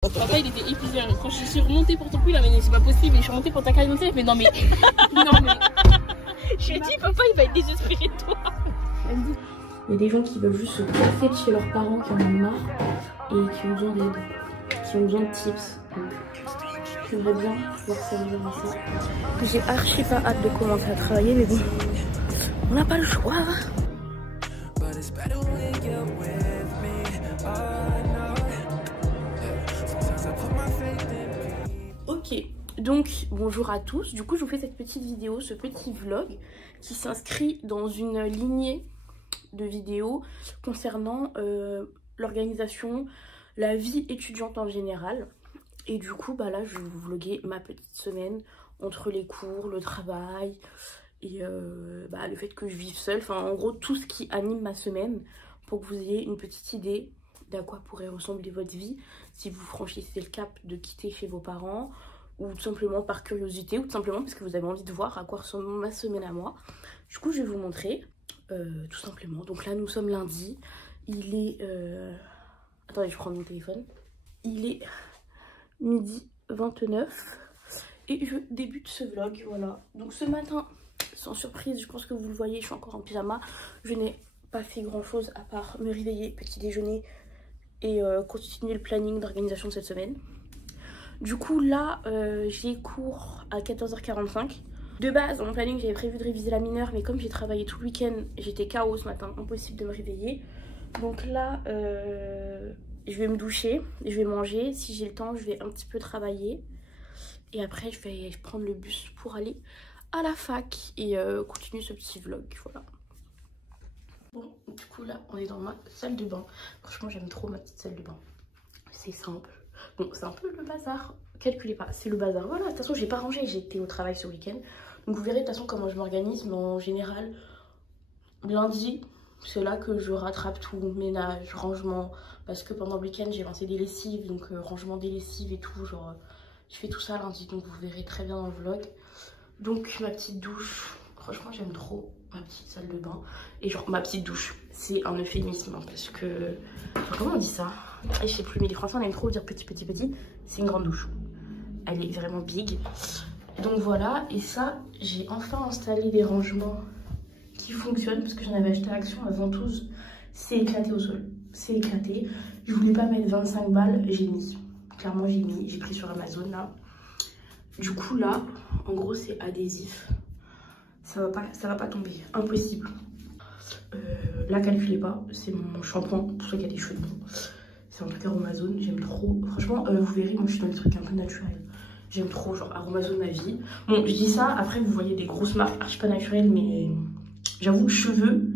Papa il était épuisé, quand je suis remontée pour ton pull, il a dit c'est pas possible, et je suis remontée pour ta carrière, il fait non mais, non mais, je lui ai dit papa il va être désespéré de toi. Il y a des gens qui veulent juste se casser de chez leurs parents, qui en ont marre et qui ont besoin d'aide, qui ont besoin de tips. Donc j'aimerais bien pouvoir servir à ça. J'ai archi pas hâte de commencer à travailler, mais bon, on n'a pas le choix. Ok, donc bonjour à tous. Du coup, je vous fais cette petite vidéo, ce petit vlog qui s'inscrit dans une lignée de vidéos concernant l'organisation, la vie étudiante en général. Et du coup, bah là, je vais vous vlogger ma petite semaine entre les cours, le travail et le fait que je vive seule. Enfin, en gros, tout ce qui anime ma semaine pour que vous ayez une petite idée d'à quoi pourrait ressembler votre vie si vous franchissez le cap de quitter chez vos parents, ou tout simplement par curiosité, ou tout simplement parce que vous avez envie de voir à quoi ressemble ma semaine à moi. Du coup, je vais vous montrer, tout simplement. Donc là, nous sommes lundi. Il est... Attendez, je prends mon téléphone. Il est midi 29. Et je débute ce vlog, voilà. Donc ce matin, sans surprise, je pense que vous le voyez, je suis encore en pyjama. Je n'ai pas fait grand-chose à part me réveiller, petit déjeuner, et continuer le planning d'organisation de cette semaine. Du coup là j'ai cours à 14h45. De base dans mon planning j'avais prévu de réviser la mineure, mais comme j'ai travaillé tout le week-end, j'étais KO ce matin, impossible de me réveiller. Donc là je vais me doucher, je vais manger, si j'ai le temps je vais un petit peu travailler. Et après je vais prendre le bus pour aller à la fac et continuer ce petit vlog, voilà. Bon, du coup là on est dans ma salle de bain. Franchement j'aime trop ma petite salle de bain. C'est simple. Bon, c'est un peu le bazar. Calculez pas, c'est le bazar. Voilà, de toute façon j'ai pas rangé, j'étais au travail ce week-end. Donc vous verrez de toute façon comment je m'organise. Mais en général, lundi, c'est là que je rattrape tout, ménage, rangement. Parce que pendant le week-end j'ai lancé des lessives. Donc rangement des lessives et tout, genre je fais tout ça lundi. Donc vous verrez très bien dans le vlog. Donc ma petite douche, franchement j'aime trop ma petite salle de bain. Et genre ma petite douche, c'est un euphémisme hein, parce que... Enfin, comment on dit ça? Et je sais plus, mais les Français on aime trop dire petit. C'est une grande douche. Elle est vraiment big. Donc voilà, et ça, j'ai enfin installé des rangements qui fonctionnent parce que j'en avais acheté à Action à ventouse. C'est éclaté au sol. C'est éclaté. Je voulais pas mettre 25 balles, j'ai mis. Clairement j'ai mis, j'ai pris sur Amazon là. Du coup là, en gros c'est adhésif. Ça va pas tomber, impossible. Là calculez pas, c'est mon shampoing pour ceux qui a des cheveux longs. C'est un truc Aromazone, j'aime trop. Franchement vous verrez, moi je suis dans des trucs un peu naturels. J'aime trop, genre Aromazone ma vie. Bon je dis ça, après vous voyez des grosses marques archi pas naturelles, mais j'avoue cheveux,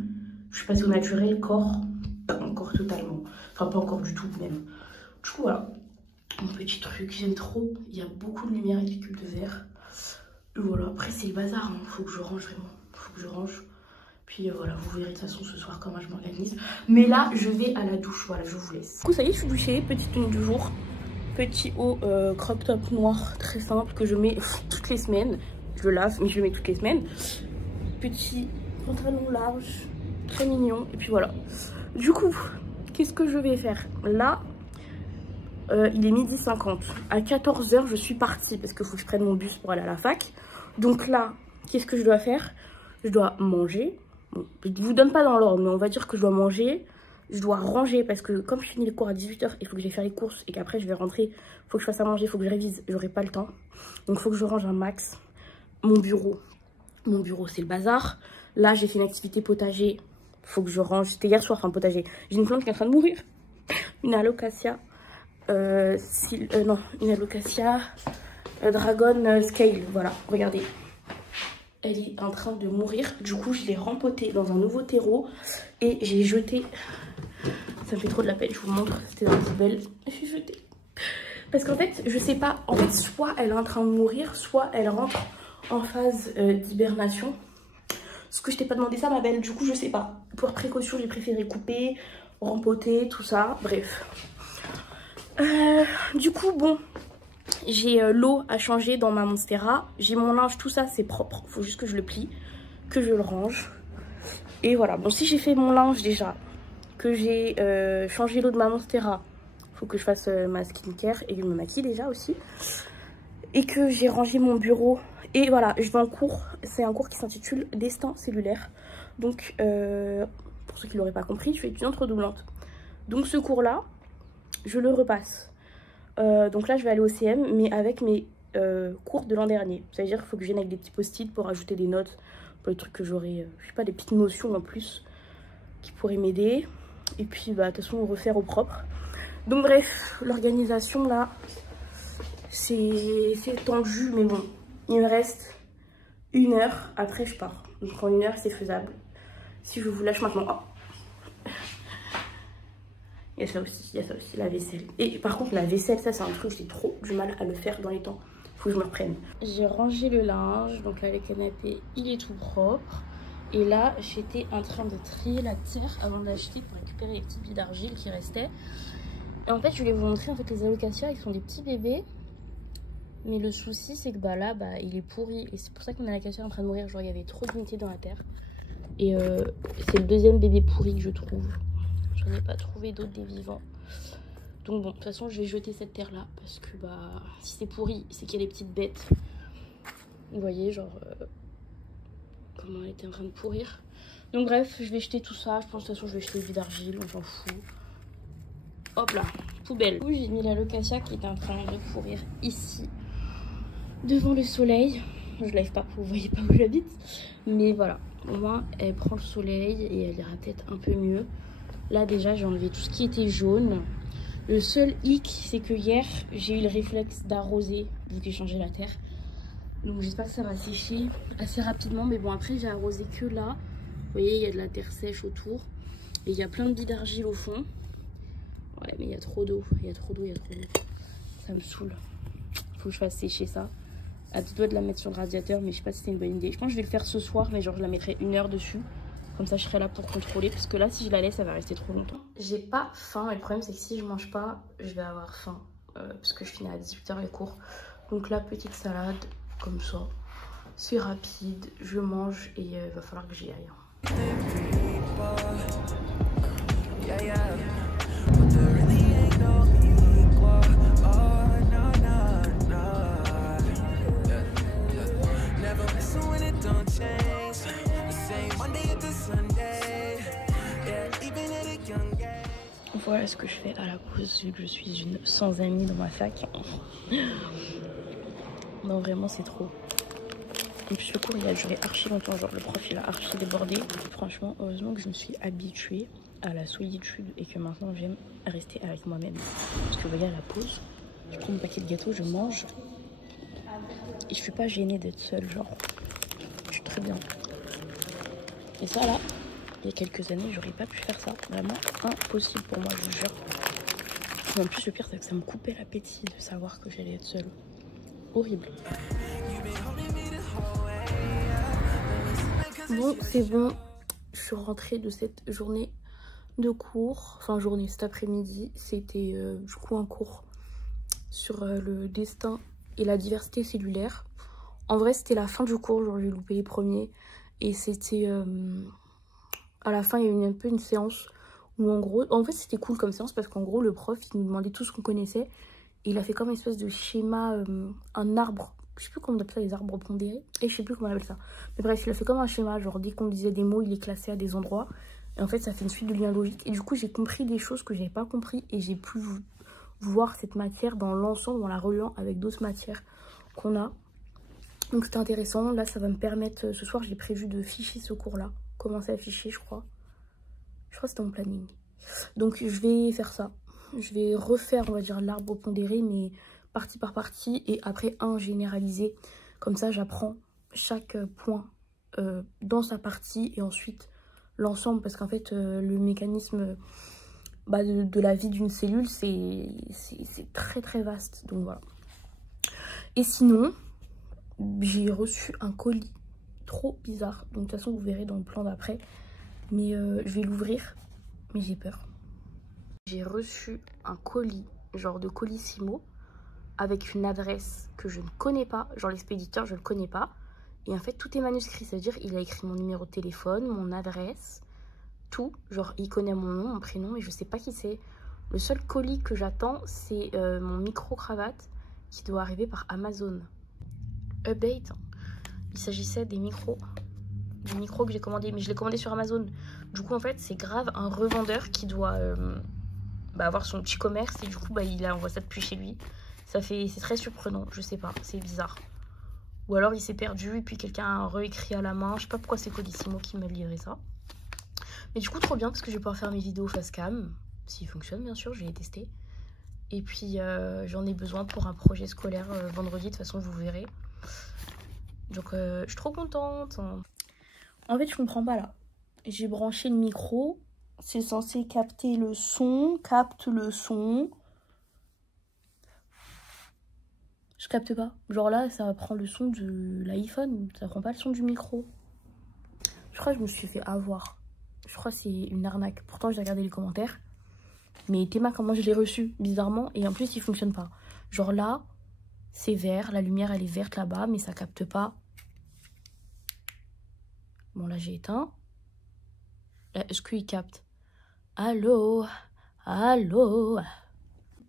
je suis passée au naturel, corps, pas encore totalement. Enfin pas encore du tout même. Du coup voilà, mon petit truc, j'aime trop. Il y a beaucoup de lumière avec des cubes de verre. Et voilà, après c'est le bazar, hein. Faut que je range vraiment, faut que je range. Puis voilà, vous verrez de toute façon ce soir comment je m'organise. Mais là, je vais à la douche, voilà, je vous laisse. Du coup, ça y est, je suis douchée, petite tenue du jour. Petit haut crop top noir, très simple, que je mets toutes les semaines. Je le lave, mais je le mets toutes les semaines. Petit pantalon large, très mignon. Et puis voilà. Du coup, qu'est-ce que je vais faire? Là, il est midi 50. À 14h, je suis partie parce qu'il faut que je prenne mon bus pour aller à la fac. Donc là, qu'est-ce que je dois faire? Je dois manger. Bon, je ne vous donne pas dans l'ordre, mais on va dire que je dois manger. Je dois ranger parce que comme je finis les cours à 18h, il faut que j'aille faire les courses et qu'après je vais rentrer. Il faut que je fasse à manger, il faut que je révise. J'aurai pas le temps. Donc il faut que je range un max. Mon bureau, c'est le bazar. Là, j'ai fait une activité potager. Il faut que je range. C'était hier soir, enfin potager. J'ai une plante qui est en train de mourir. Une alocasia. Une alocasia dragon scale. Voilà, regardez. Elle est en train de mourir. Du coup, je l'ai rempotée dans un nouveau terreau. Et j'ai jeté... Ça me fait trop de la peine, je vous montre. C'était dans la poubelle. J'ai jeté. Parce qu'en fait, je sais pas. En fait, soit elle est en train de mourir, soit elle rentre en phase d'hibernation. Parce que je t'ai pas demandé ça, ma belle. Du coup, je sais pas. Pour précaution, j'ai préféré couper, rempoter, tout ça. Bref. Du coup, bon... J'ai l'eau à changer dans ma Monstera. J'ai mon linge, tout ça, c'est propre. Faut juste que je le plie, que je le range. Et voilà. Bon, si j'ai fait mon linge déjà, que j'ai changé l'eau de ma Monstera, faut que je fasse ma skincare et que je me maquille déjà aussi. Et que j'ai rangé mon bureau. Et voilà, je vais en cours. C'est un cours qui s'intitule Destin cellulaire. Donc, pour ceux qui ne l'auraient pas compris, je suis étudiante redoublante. Donc ce cours-là, je le repasse. Donc là, je vais aller au CM, mais avec mes cours de l'an dernier. C'est-à-dire qu'il faut que je vienne avec des petits post-it pour ajouter des notes, pour les trucs que j'aurais, je sais pas, des petites notions en plus qui pourraient m'aider. Et puis, bah, de toute façon, refaire au propre. Donc bref, l'organisation là, c'est tendu, mais bon, il me reste 1 heure, après je pars. Donc en 1 heure, c'est faisable. Si je vous lâche maintenant... Oh. Il y a ça aussi, la vaisselle. Et par contre, la vaisselle, ça c'est un truc, j'ai trop du mal à le faire dans les temps. Faut que je me reprenne. J'ai rangé le linge, donc là le canapé, il est tout propre. Et là, j'étais en train de trier la terre avant d'acheter pour récupérer les petits billes d'argile qui restaient. Et en fait, je voulais vous montrer, en fait, les alocasia, ils sont des petits bébés. Mais le souci, c'est que bah là, bah, il est pourri. Et c'est pour ça que mon alocasia est en train de mourir. Genre, il y avait trop d'humidité dans la terre. Et c'est le 2e bébé pourri que je trouve. J'en ai pas trouvé d'autres des vivants. Donc bon, de toute façon, je vais jeter cette terre-là. Parce que bah, si c'est pourri, c'est qu'il y a des petites bêtes. Vous voyez, genre... comment elle était en train de pourrir. Donc bref, je vais jeter tout ça. Je pense de toute façon, je vais jeter les billes d'argile. On s'en fout. Hop là, poubelle. J'ai mis la locatia qui était en train de pourrir ici. Devant le soleil. Je lève pas, vous voyez pas où j'habite. Mais voilà, au moins elle prend le soleil et elle ira peut-être un peu mieux. Là déjà j'ai enlevé tout ce qui était jaune. Le seul hic c'est que hier j'ai eu le réflexe d'arroser vu que j'ai changé la terre. Donc j'espère que ça va sécher assez rapidement. Mais bon après j'ai arrosé que là. Vous voyez il y a de la terre sèche autour. Et il y a plein de billes d'argile au fond. Ouais mais il y a trop d'eau, il y a trop d'eau. Ça me saoule. Faut que je fasse sécher ça. À deux doigts de la mettre sur le radiateur, mais je sais pas si c'est une bonne idée. Je pense que je vais le faire ce soir, mais genre je la mettrai 1 heure dessus. Comme ça je serai là pour contrôler, parce que là si je la laisse, ça va rester trop longtemps. J'ai pas faim, et le problème c'est que si je mange pas, je vais avoir faim. Parce que je finis à 18 h les cours. Donc la petite salade, comme ça, c'est rapide, je mange et il va falloir que j'y aille. Voilà ce que je fais à la pause, vu que je suis une sans amie dans ma fac. Non, vraiment, c'est trop. En plus, le cours, il a duré archi longtemps. Genre, le prof, il a archi débordé. Franchement, heureusement que je me suis habituée à la solitude et que maintenant, j'aime rester avec moi-même. Parce que, vous voyez, à la pause, je prends mon paquet de gâteaux, je mange. Et je suis pas gênée d'être seule, genre. Je suis très bien. Et ça, là, il y a quelques années, j'aurais pas pu faire ça. Vraiment impossible pour moi, je vous jure. Et en plus, le pire, c'est que ça me coupait l'appétit de savoir que j'allais être seule. Horrible. Bon, c'est bon. Je suis rentrée de cette journée de cours. Enfin, journée, cet après-midi. C'était du coup un cours sur le destin et la diversité cellulaire. En vrai, c'était la fin du cours. Genre, j'ai loupé les premiers. Et c'était... à la fin, il y a eu un peu une séance où en gros... En fait, c'était cool comme séance parce qu'en gros, le prof, il nous demandait tout ce qu'on connaissait. Et il a fait comme une espèce de schéma, un arbre. Je sais plus comment on appelle ça, les arbres pondérés. Et je sais plus comment on appelle ça. Mais bref, il a fait comme un schéma. Genre, dès qu'on disait des mots, il les classait à des endroits. Et en fait, ça fait une suite de liens logiques. Et du coup, j'ai compris des choses que j'avais pas compris. Et j'ai pu voir cette matière dans l'ensemble, en la reliant avec d'autres matières qu'on a. Donc, c'était intéressant. Là, ça va me permettre... Ce soir, j'ai prévu de ficher ce cours-là. Commencer à ficher, je crois. Je crois que c'était mon planning. Donc, je vais faire ça. Je vais refaire, on va dire, l'arbre pondéré, mais partie par partie. Et après, un généralisé. Comme ça, j'apprends chaque point dans sa partie. Et ensuite, l'ensemble. Parce qu'en fait, le mécanisme de la vie d'une cellule, c'est très, très vaste. Donc, voilà. Et sinon, j'ai reçu un colis trop bizarre. Donc, de toute façon, vous verrez dans le plan d'après. Mais je vais l'ouvrir. Mais j'ai peur. J'ai reçu un colis, genre de Colissimo, avec une adresse que je ne connais pas. Genre l'expéditeur, je ne le connais pas. Et en fait, tout est manuscrit. C'est-à-dire il a écrit mon numéro de téléphone, mon adresse, tout. Genre, il connaît mon nom, mon prénom, mais je sais pas qui c'est. Le seul colis que j'attends, c'est mon micro-cravate qui doit arriver par Amazon. Update, il s'agissait des micros. Du micro que j'ai commandé, mais je l'ai commandé sur Amazon. Du coup, en fait, c'est grave un revendeur qui doit avoir son petit commerce et du coup, il envoie ça depuis chez lui. C'est très surprenant, je sais pas, c'est bizarre. Ou alors il s'est perdu et puis quelqu'un a réécrit à la main. Je sais pas pourquoi c'est Colissimo qui m'a livré ça. Mais du coup, trop bien parce que je vais pouvoir faire mes vidéos face cam. S'il fonctionne, bien sûr, je vais les tester. Et puis, j'en ai besoin pour un projet scolaire vendredi. De toute façon, vous verrez. Donc, je suis trop contente. En fait, je comprends pas là. J'ai branché le micro. C'est censé capter le son. Capte le son. Je capte pas. Genre là, ça prend le son de l'iPhone. Ça prend pas le son du micro. Je crois que je me suis fait avoir. Je crois que c'est une arnaque. Pourtant, j'ai regardé les commentaires. Mais Théma, comment je l'ai reçu bizarrement. Et en plus, il fonctionne pas. Genre là, c'est vert. La lumière, elle est verte là-bas. Mais ça capte pas. Bon, là, j'ai éteint. Est-ce qu'il capte? Allô? Allô?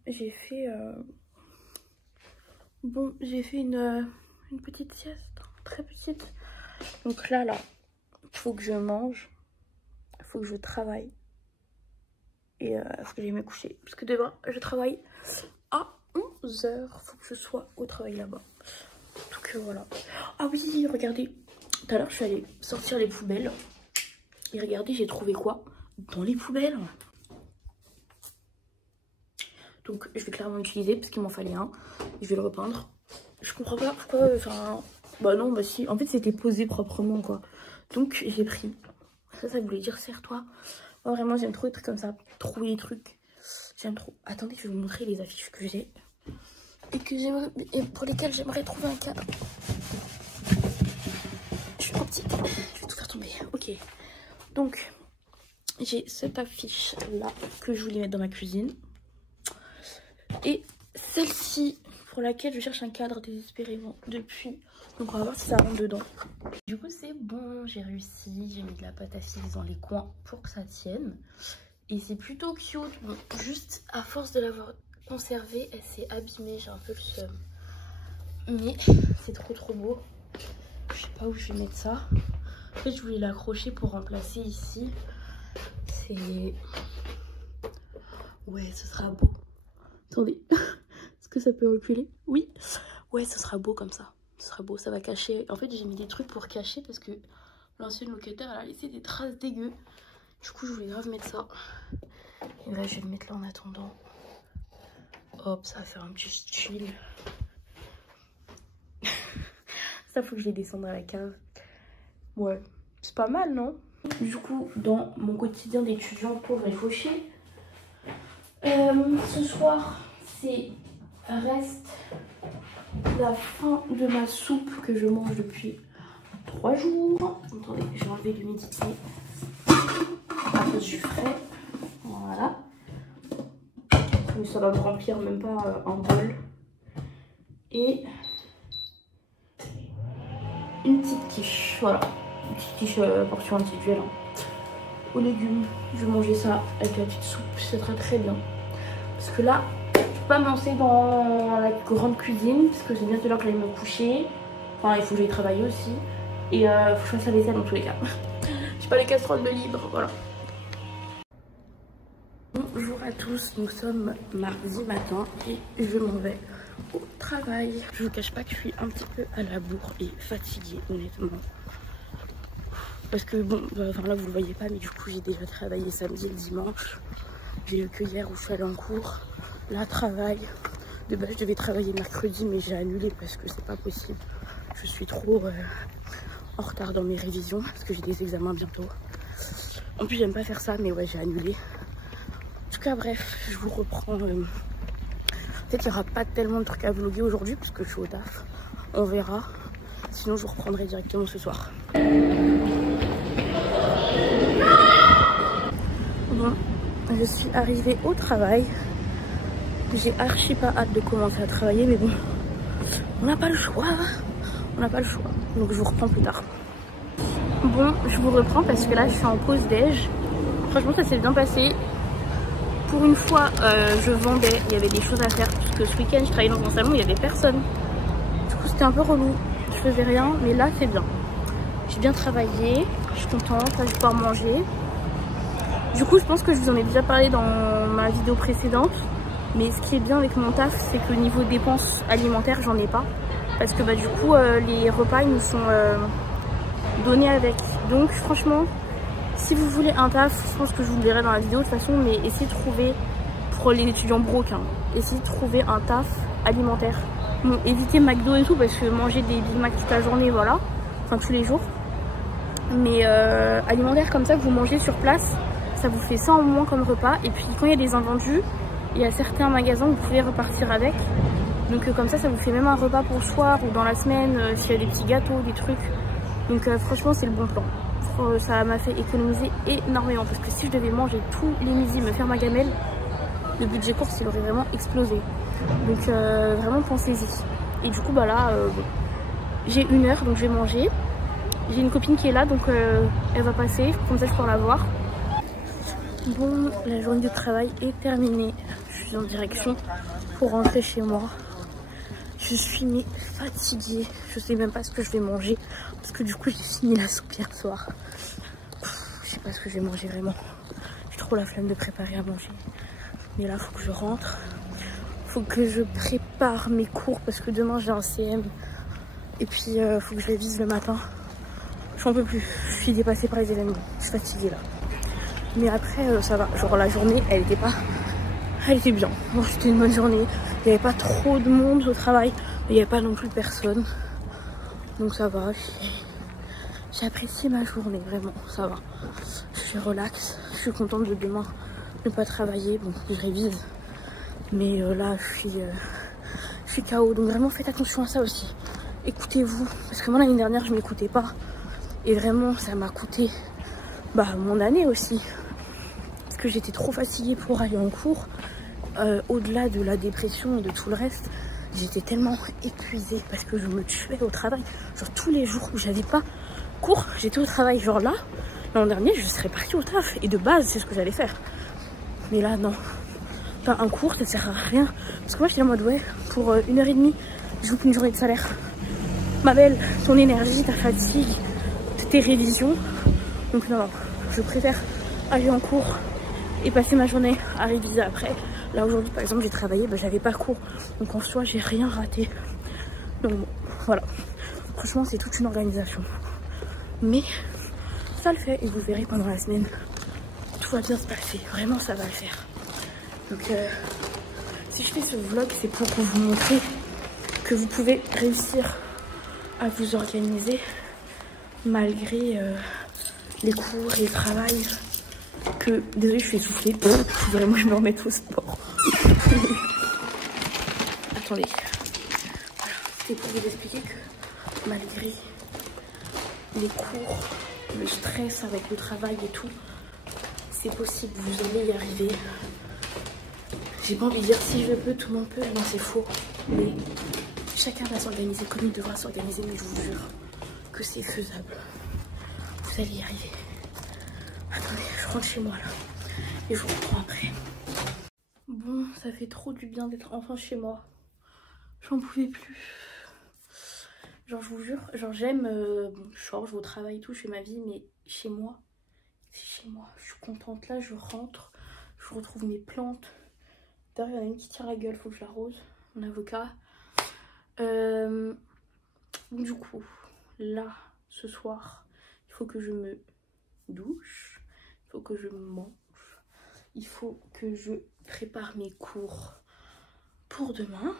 J'ai fait... Bon, j'ai fait une petite sieste. Très petite. Donc là, il faut que je mange. Il faut que je travaille. Et il faut que j'aille me coucher. Parce que demain, je travaille à 11 h. Il faut que je sois au travail là-bas. Donc voilà. Ah oui, regardez. Tout à l'heure, je suis allée sortir les poubelles. Et regardez, j'ai trouvé quoi dans les poubelles. Donc je vais clairement l'utiliser parce qu'il m'en fallait un. Je vais le repeindre. Je comprends pas pourquoi. Enfin, non, si. En fait, c'était posé proprement quoi. Donc j'ai pris. Ça voulait dire serre-toi. Oh, vraiment, j'aime trop les trucs comme ça. Trouver les trucs. J'aime trop. Attendez, je vais vous montrer les affiches que j'ai. Et pour lesquelles j'aimerais trouver un cadre. Je suis trop petite. Je vais tout faire tomber. Ok. Donc, j'ai cette affiche là que je voulais mettre dans ma cuisine. Et celle-ci pour laquelle je cherche un cadre désespérément depuis. Donc on va voir si ça rentre dedans. Du coup c'est bon, j'ai réussi. J'ai mis de la pâte à fixe dans les coins pour que ça tienne. Et c'est plutôt cute. Bon, juste à force de l'avoir conservée, elle s'est abîmée. J'ai un peu le seum. Mais c'est trop beau. Je sais pas où je vais mettre ça. En fait je voulais l'accrocher pour remplacer ici. C'est... Ouais, ce sera beau. Attendez, est-ce que ça peut reculer? Oui. Ouais, ce sera beau comme ça. Ce sera beau, ça va cacher. En fait, j'ai mis des trucs pour cacher parce que l'ancienne locataire, elle a laissé des traces dégueu. Du coup, je voulais grave mettre ça. Et là, je vais le mettre là en attendant. Hop, ça va faire un petit style. Ça, faut que je les descende à la cave. Ouais, c'est pas mal, non? Du coup, dans mon quotidien d'étudiant pauvre et fauché, ce soir, c'est reste la fin de ma soupe que je mange depuis 3 jours. Attendez, j'ai enlevé l'humidité à cause du frais. Voilà. Mais ça va me remplir même pas un bol. Et une petite quiche. Voilà. Une petite quiche portion individuelle. Aux légumes. Je vais manger ça avec la petite soupe. C'est très bien. Parce que là, je peux pas me lancer dans la grande cuisine. Parce que c'est bientôt l'heure que j'aille me coucher. Enfin, il faut que j'aille travailler aussi. Et il faut que je fasse la vaisselle dans tous les cas. J'ai pas les casseroles de libre. Voilà. Bonjour à tous. Nous sommes mardi matin. Et je m'en vais au travail. Je vous cache pas que je suis un petit peu à la bourre et fatiguée, honnêtement. Parce que bon, enfin là vous le voyez pas, mais du coup j'ai déjà travaillé samedi et dimanche. J'ai eu que hier où je suis allée en cours. Là, travail. De base, je devais travailler mercredi, mais j'ai annulé parce que c'est pas possible. Je suis trop en retard dans mes révisions parce que j'ai des examens bientôt. En plus, j'aime pas faire ça, mais ouais, j'ai annulé. En tout cas, bref, je vous reprends. En fait, il n'y aura pas tellement de trucs à vlogger aujourd'hui parce que je suis au taf. On verra. Sinon, je vous reprendrai directement ce soir. Bon, je suis arrivée au travail. J'ai archi pas hâte de commencer à travailler, mais bon, on n'a pas le choix. On n'a pas le choix. Donc, je vous reprends plus tard. Bon, je vous reprends parce que là, je suis en pause déj. Franchement, ça s'est bien passé. pour une fois, je vendais, il y avait des choses à faire, puisque ce week-end, je travaillais dans un salon, il y avait personne. Du coup, c'était un peu relou, je faisais rien, mais là, c'est bien. J'ai bien travaillé, je suis contente, là, je vais pouvoir manger. Du coup, je pense que je vous en ai déjà parlé dans ma vidéo précédente, mais ce qui est bien avec mon taf, c'est que niveau dépenses alimentaires, j'en ai pas. Parce que bah, du coup, les repas, ils nous sont donnés avec. Donc, franchement, si vous voulez un taf, je pense que je vous le dirai dans la vidéo de toute façon, mais essayez de trouver, pour les étudiants broke, hein, essayez de trouver un taf alimentaire. Bon, évitez McDo et tout, parce que manger des Big Mac toute la journée, voilà, enfin tous les jours. Mais alimentaire comme ça, que vous mangez sur place, ça vous fait ça en moins comme repas. Et puis quand il y a des invendus, il y a certains magasins où vous pouvez repartir avec. Donc comme ça vous fait même un repas pour le soir ou dans la semaine, s'il y a des petits gâteaux, des trucs. Donc franchement c'est le bon plan. Ça m'a fait économiser énormément. Parce que si je devais manger tous les midis, me faire ma gamelle, le budget course il aurait vraiment explosé. Donc vraiment pensez-y. Et du coup bah là, j'ai 1 heure donc je vais manger. J'ai une copine qui est là donc elle va passer, comme ça je peux la voir. Bon, la journée de travail est terminée. Je suis en direction pour rentrer chez moi. Je suis fatiguée. Je sais même pas ce que je vais manger. Parce que du coup, j'ai fini la soupe hier soir. Je sais pas ce que je vais manger vraiment. J'ai trop la flemme de préparer à manger. Mais là, faut que je rentre. Faut que je prépare mes cours parce que demain, j'ai un CM. Et puis, faut que je révise le matin. J'en peux plus. Je suis dépassée par les événements. Je suis fatiguée là. Mais après ça va, genre la journée elle était bien. Bon, c'était une bonne journée, il n'y avait pas trop de monde au travail, mais il n'y avait pas non plus personne. Donc ça va, j'ai apprécié ma journée, vraiment, ça va. Je suis relax, je suis contente de demain ne pas travailler, bon je révise. Mais là je suis KO, donc vraiment faites attention à ça aussi. Écoutez-vous, parce que moi l'année dernière je m'écoutais pas. Et vraiment ça m'a coûté mon année aussi. Parce que j'étais trop fatiguée pour aller en cours. Au-delà de la dépression et de tout le reste, j'étais tellement épuisée parce que je me tuais au travail. Genre tous les jours où j'avais pas cours, j'étais au travail. Genre là, l'an dernier, je serais partie au taf. Et de base, c'est ce que j'allais faire. Mais là, non. Pas un cours, ça sert à rien. Parce que moi, j'étais en mode, ouais, pour 1h30, je loupe une journée de salaire. Ma belle, ton énergie, ta fatigue, tes révisions. Donc non, je préfère aller en cours et passer ma journée à réviser après. Là aujourd'hui par exemple j'ai travaillé, j'avais pas cours, donc en soi j'ai rien raté. Donc bon, voilà, franchement c'est toute une organisation, mais ça le fait et vous verrez pendant la semaine tout va bien se passer, vraiment ça va le faire. Donc si je fais ce vlog c'est pour vous montrer que vous pouvez réussir à vous organiser malgré les cours et le travail. Que désolée je suis essoufflée, vraiment je me remets au sport. Attendez, voilà, c'était pour vous expliquer que malgré les cours, le stress avec le travail et tout, c'est possible, vous allez y arriver. J'ai pas envie de dire si je peux, tout le monde peut, non c'est faux, mais chacun va s'organiser comme il devra s'organiser, mais je vous jure que c'est faisable, vous allez y arriver. Attendez, je rentre chez moi là et je vous reprends après. Bon, ça fait trop du bien d'être enfin chez moi. J'en pouvais plus. Genre je vous jure, genre j'aime, bon, je sors, je vais au travail et tout, je fais ma vie, mais chez moi, c'est chez moi. Je suis contente là, je rentre, je retrouve mes plantes. D'ailleurs il y en a une qui tire la gueule, faut que je l'arrose, mon avocat. Du coup, là, ce soir, il faut que je me douche. Il faut que je mange, il faut que je prépare mes cours pour demain.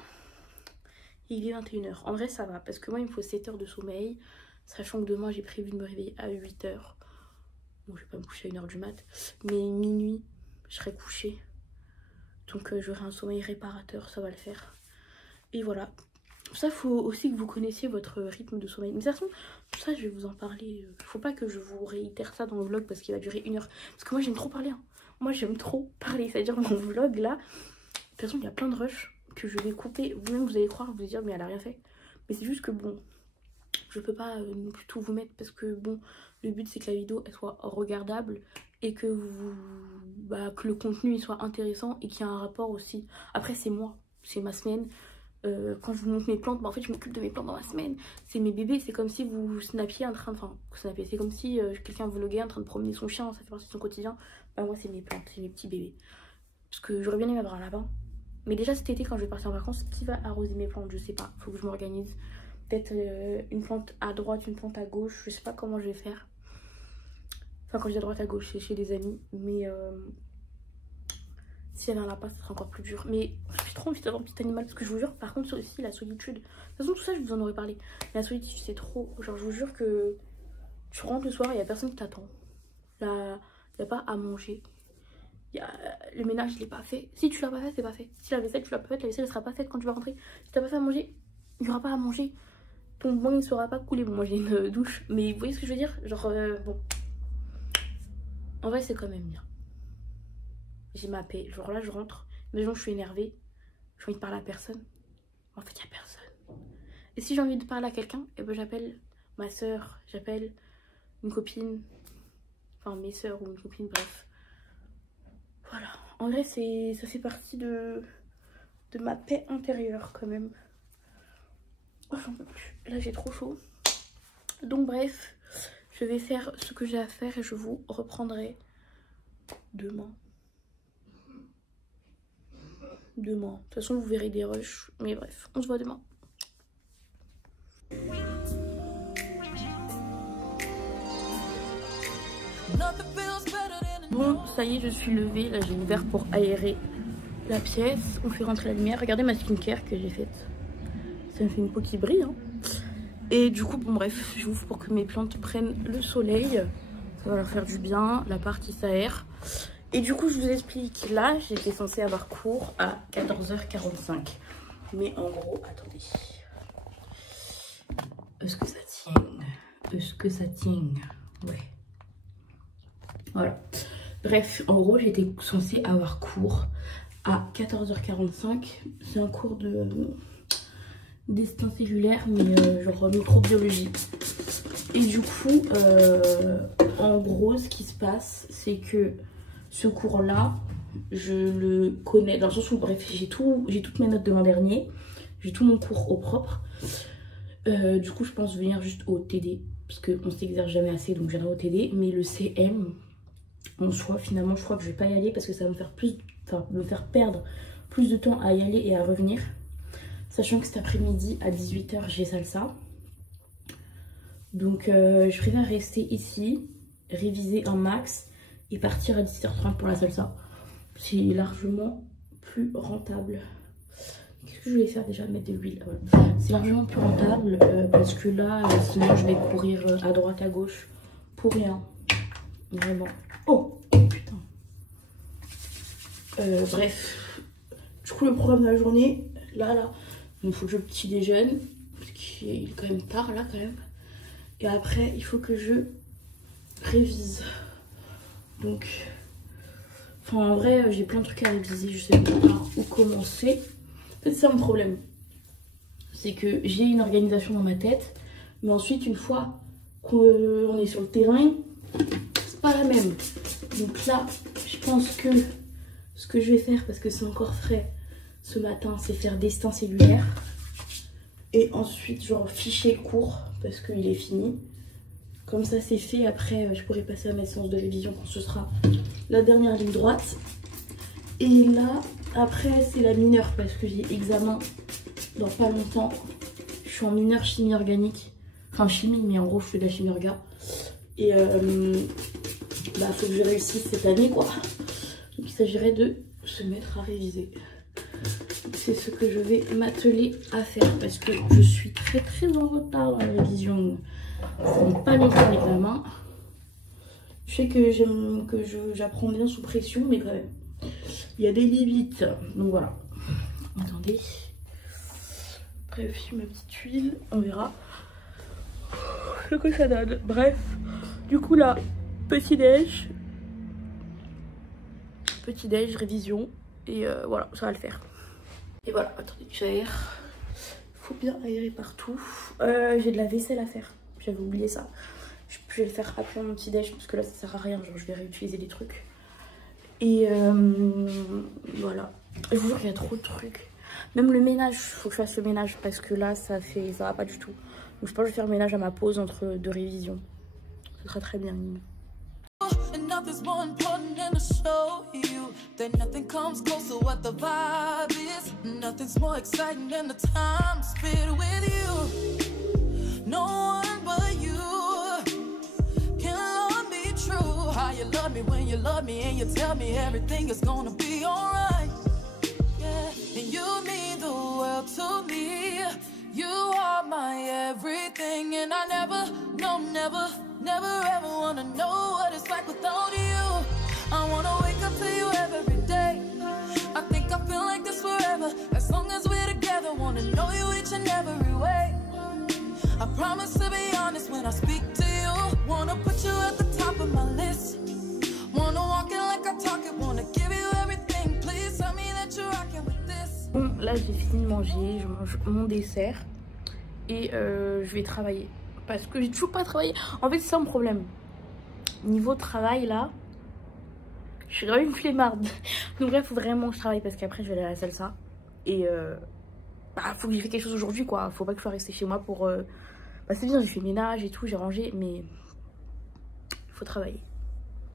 Il est 21 h. En vrai ça va parce que moi il me faut 7 heures de sommeil, sachant que demain j'ai prévu de me réveiller à 8 h. Bon je vais pas me coucher à 1 h du mat, mais minuit je serai couchée. Donc j'aurai un sommeil réparateur, ça va le faire. Et voilà. Ça faut aussi que vous connaissiez votre rythme de sommeil. Mais de toute façon, ça je vais vous en parler. Faut pas que je vous réitère ça dans le vlog parce qu'il va durer 1 heure. Parce que moi j'aime trop parler. Hein. Moi j'aime trop parler. C'est-à-dire mon vlog là. De toute façon il y a plein de rushs que je vais couper. Vous-même vous allez croire, vous allez dire mais elle a rien fait. Mais c'est juste que bon, je peux pas non plus tout vous mettre parce que bon, le but c'est que la vidéo elle soit regardable et que que le contenu il soit intéressant et qu'il y ait un rapport aussi. Après c'est moi, c'est ma semaine. Quand je vous montre mes plantes, en fait je m'occupe de mes plantes dans ma semaine. C'est mes bébés, c'est comme si vous snappiez en train de... Enfin, snappiez, c'est comme si quelqu'un vloguait en train de promener son chien, ça fait partie de son quotidien. Moi c'est mes plantes, c'est mes petits bébés. Parce que j'aurais bien aimé avoir un lapin. Mais déjà cet été quand je vais partir en vacances, qui va arroser mes plantes? Je sais pas, faut que je m'organise. Peut-être une plante à droite, une plante à gauche, je sais pas comment je vais faire. Enfin quand je dis à droite à gauche, c'est chez des amis. Mais s'il y avait un lapin, ça serait encore plus dur. Mais j'ai trop envie d'avoir un petit animal. Parce que je vous jure, par contre, c'est aussi la solitude. De toute façon, tout ça, je vous en aurais parlé. La solitude, c'est trop. Genre, je vous jure que tu rentres le soir, il n'y a personne qui t'attend. Là, il n'y a pas à manger. Le ménage, je l'ai pas fait. Si tu l'as pas fait, c'est pas fait. Si la vaisselle, tu l'as pas faite, la vaisselle, elle sera pas faite quand tu vas rentrer. Si t'as pas fait à manger, il n'y aura pas à manger. Ton bain, il ne sera pas coulé. Bon, moi, j'ai une douche. Mais vous voyez ce que je veux dire? Genre, bon. En vrai, c'est quand même bien. J'ai ma paix. Genre là, je rentre. Imaginons que je suis énervée. J'ai envie de parler à personne. En fait, il n'y a personne. Et si j'ai envie de parler à quelqu'un, eh ben, j'appelle ma soeur, j'appelle une copine. Enfin, mes soeurs ou une copine, bref. Voilà. En vrai, ça fait partie de ma paix intérieure quand même. Oh, j'en peux plus. Là, j'ai trop chaud. Donc, bref, je vais faire ce que j'ai à faire et je vous reprendrai demain. De toute façon, vous verrez des rushs. Mais bref, on se voit demain. Bon, ça y est, je suis levée. Là, j'ai ouvert pour aérer la pièce. On fait rentrer la lumière. Regardez ma skincare que j'ai faite. Ça me fait une peau qui brille. Hein. Et du coup, bon, bref, j'ouvre pour que mes plantes prennent le soleil. Ça va leur faire du bien. La partie s'aère. Et du coup, je vous explique, là, j'étais censée avoir cours à 14h45. Mais en gros, attendez. Est-ce que ça tient? Est-ce que ça tient? Ouais. Voilà. Bref, en gros, j'étais censée avoir cours à 14h45. C'est un cours destin cellulaire, mais genre microbiologie. Et du coup, en gros, ce qui se passe, c'est que ce cours-là, je le connais dans le sens où, bref, j'ai toutes mes notes de l'an dernier, j'ai tout mon cours au propre. Du coup, je pense venir juste au TD, parce qu'on s'exerce jamais assez, donc je viendrai au TD. Mais le CM, en soi, finalement, je crois que je vais pas y aller parce que ça va me faire perdre plus de temps à y aller et à revenir. Sachant que cet après-midi, à 18h, j'ai salsa. Donc, je préfère rester ici, réviser un max et partir à 17h30 pour la salsa. C'est largement plus rentable. Qu'est-ce que je voulais faire déjà? Mettre de l'huile. Voilà. C'est largement plus rentable parce que là, sinon je vais courir à droite, à gauche pour rien. Vraiment. Oh putain. Bref. Du coup, le programme de la journée, là, il faut que je petit déjeune. Parce qu'il est quand même tard là quand même. Et après, il faut que je révise. Donc, enfin en vrai, j'ai plein de trucs à réviser, je sais pas où commencer. C'est ça mon problème. C'est que j'ai une organisation dans ma tête, mais ensuite, une fois qu'on est sur le terrain, c'est pas la même. Donc là, je pense que ce que je vais faire, parce que c'est encore frais ce matin, c'est faire destin cellulaire. Et ensuite, genre ficher le cours, parce qu'il est fini. Comme ça c'est fait, après je pourrai passer à mes séances de révision quand ce sera la dernière ligne droite. Et là, après c'est la mineure parce que j'ai examen dans pas longtemps. Je suis en mineure chimie organique. Enfin chimie, mais en gros je fais de la chimie orga. Et faut que je réussisse cette année quoi. Donc il s'agirait de se mettre à réviser. C'est ce que je vais m'atteler à faire parce que je suis très en retard dans la révision. Ça n'est pas longtemps l'examen. Je sais que j'apprends bien sous pression, mais quand même, il y a des limites. Donc voilà. Attendez. Bref, ma petite huile, on verra ce que ça donne. Bref, du coup là, petit déj, révision, et voilà, ça va le faire. Et voilà, attendez, j'aère. Il faut bien aérer partout. J'ai de la vaisselle à faire. J'avais oublié ça. Je vais le faire après mon petit déj parce que là ça sert à rien, genre je vais réutiliser les trucs. Et voilà. Je vous jure qu'il y a trop de trucs. Même le ménage, faut que je fasse le ménage parce que là ça va pas du tout. Donc je pense que je vais faire le ménage à ma pause entre 2 révisions. Ce sera très bien. Nothing's more important than to show you that nothing comes close to what the vibe is. Nothing's more exciting than the time spent with you. No one but you can love me true. How you love me when you love me and you tell me everything is gonna be alright. Yeah, and you mean the world to me. You are my everything, and I never ever wanna know what it's like without you. I wanna wake up to you every day. I think I feel like this forever, as long as we're together. Wanna know you each and every way. I promise to be honest when I speak to you. Wanna put you at the top of my list. Wanna walk it like I talk it. Wanna give you everything. Please tell me that you're rocking with this. Bon, là j'ai fini de manger, je mange mon dessert et je vais travailler. Parce que j'ai toujours pas travaillé. En fait, c'est ça mon problème. Niveau travail, là, je suis grave une flemmarde. Donc là, il faut vraiment que je travaille parce qu'après, je vais aller à la salsa. Et faut que j'ai fait quelque chose aujourd'hui, quoi. Faut pas que je sois restée chez moi pour... c'est bien, j'ai fait le ménage et tout, j'ai rangé, mais il faut travailler.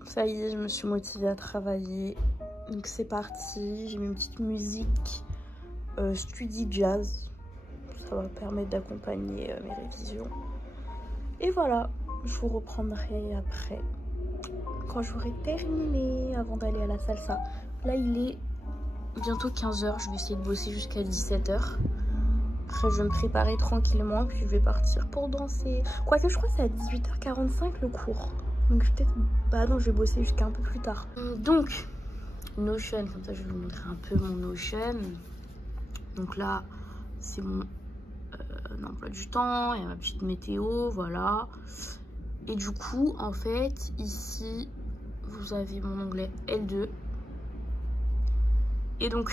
Ça y est, je me suis motivée à travailler. Donc c'est parti. J'ai mis une petite musique Studi Jazz. Ça va me permettre d'accompagner mes révisions. Et voilà, je vous reprendrai après, quand j'aurai terminé, avant d'aller à la salsa. Là, il est bientôt 15 h, je vais essayer de bosser jusqu'à 17 h. Après, je vais me préparer tranquillement, puis je vais partir pour danser. Quoique, je crois que c'est à 18h45 le cours. Donc, peut-être... Bah non, je vais bosser jusqu'à un peu plus tard. Donc, Notion, comme ça, je vais vous montrer un peu mon Notion. Donc là, c'est mon... emploi du temps, il y a ma petite météo, voilà. Et du coup, en fait, ici, vous avez mon onglet L2. Et donc,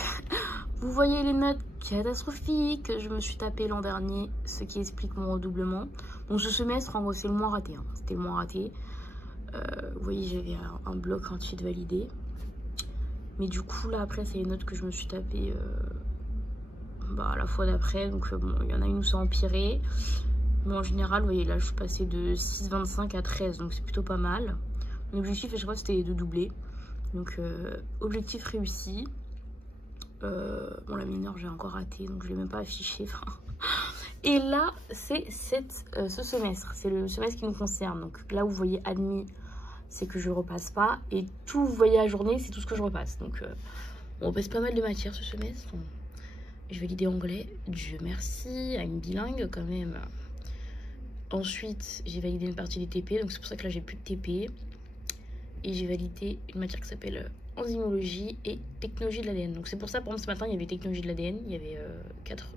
vous voyez les notes catastrophiques que je me suis tapé l'an dernier, ce qui explique mon redoublement. Donc ce semestre, en gros, c'est le moins raté. Hein. C'était le moins raté. Vous voyez, j'avais un bloc entier de validé. Mais du coup, là, après, c'est les notes que je me suis tapé... à la fois d'après, donc bon, il y en a une où ça a empiré, mais en général, vous voyez, là je suis passée de 6,25 à 13, donc c'est plutôt pas mal. Mon objectif à chaque fois c'était de doubler, donc objectif réussi. Bon, la mineure j'ai encore raté, donc je l'ai même pas affiché. Et là c'est ce semestre, c'est le semestre qui nous concerne, donc là où vous voyez admis, c'est que je repasse pas, et tout vous voyez la journée, c'est tout ce que je repasse, donc on repasse pas mal de matières ce semestre. Je vais validé anglais, Dieu merci, à une bilingue quand même. Ensuite, j'ai validé une partie des TP, donc c'est pour ça que là j'ai plus de TP. Et j'ai validé une matière qui s'appelle enzymologie et technologie de l'ADN. Donc c'est pour ça, par exemple, ce matin, il y avait technologie de l'ADN, il y avait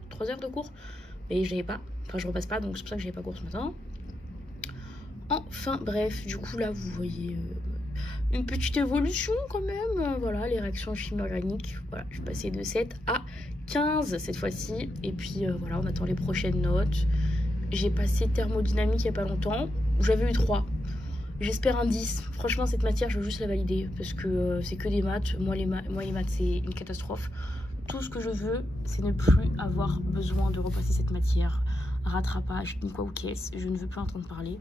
3 heures de cours, mais je n'avais pas, enfin je repasse pas, donc c'est pour ça que j'avais pas cours ce matin. Enfin bref, du coup là vous voyez une petite évolution quand même. Voilà, les réactions chimie organique, voilà, je suis passée de 7 à 15 cette fois-ci. Et puis voilà, on attend les prochaines notes. J'ai passé thermodynamique il n'y a pas longtemps. J'avais eu 3. J'espère un 10. Franchement, cette matière, je veux juste la valider. Parce que c'est que des maths. Moi, les maths, c'est une catastrophe. Tout ce que je veux, c'est ne plus avoir besoin de repasser cette matière. Rattrapage, ni quoi ou qu'est-ce. Je ne veux plus entendre parler.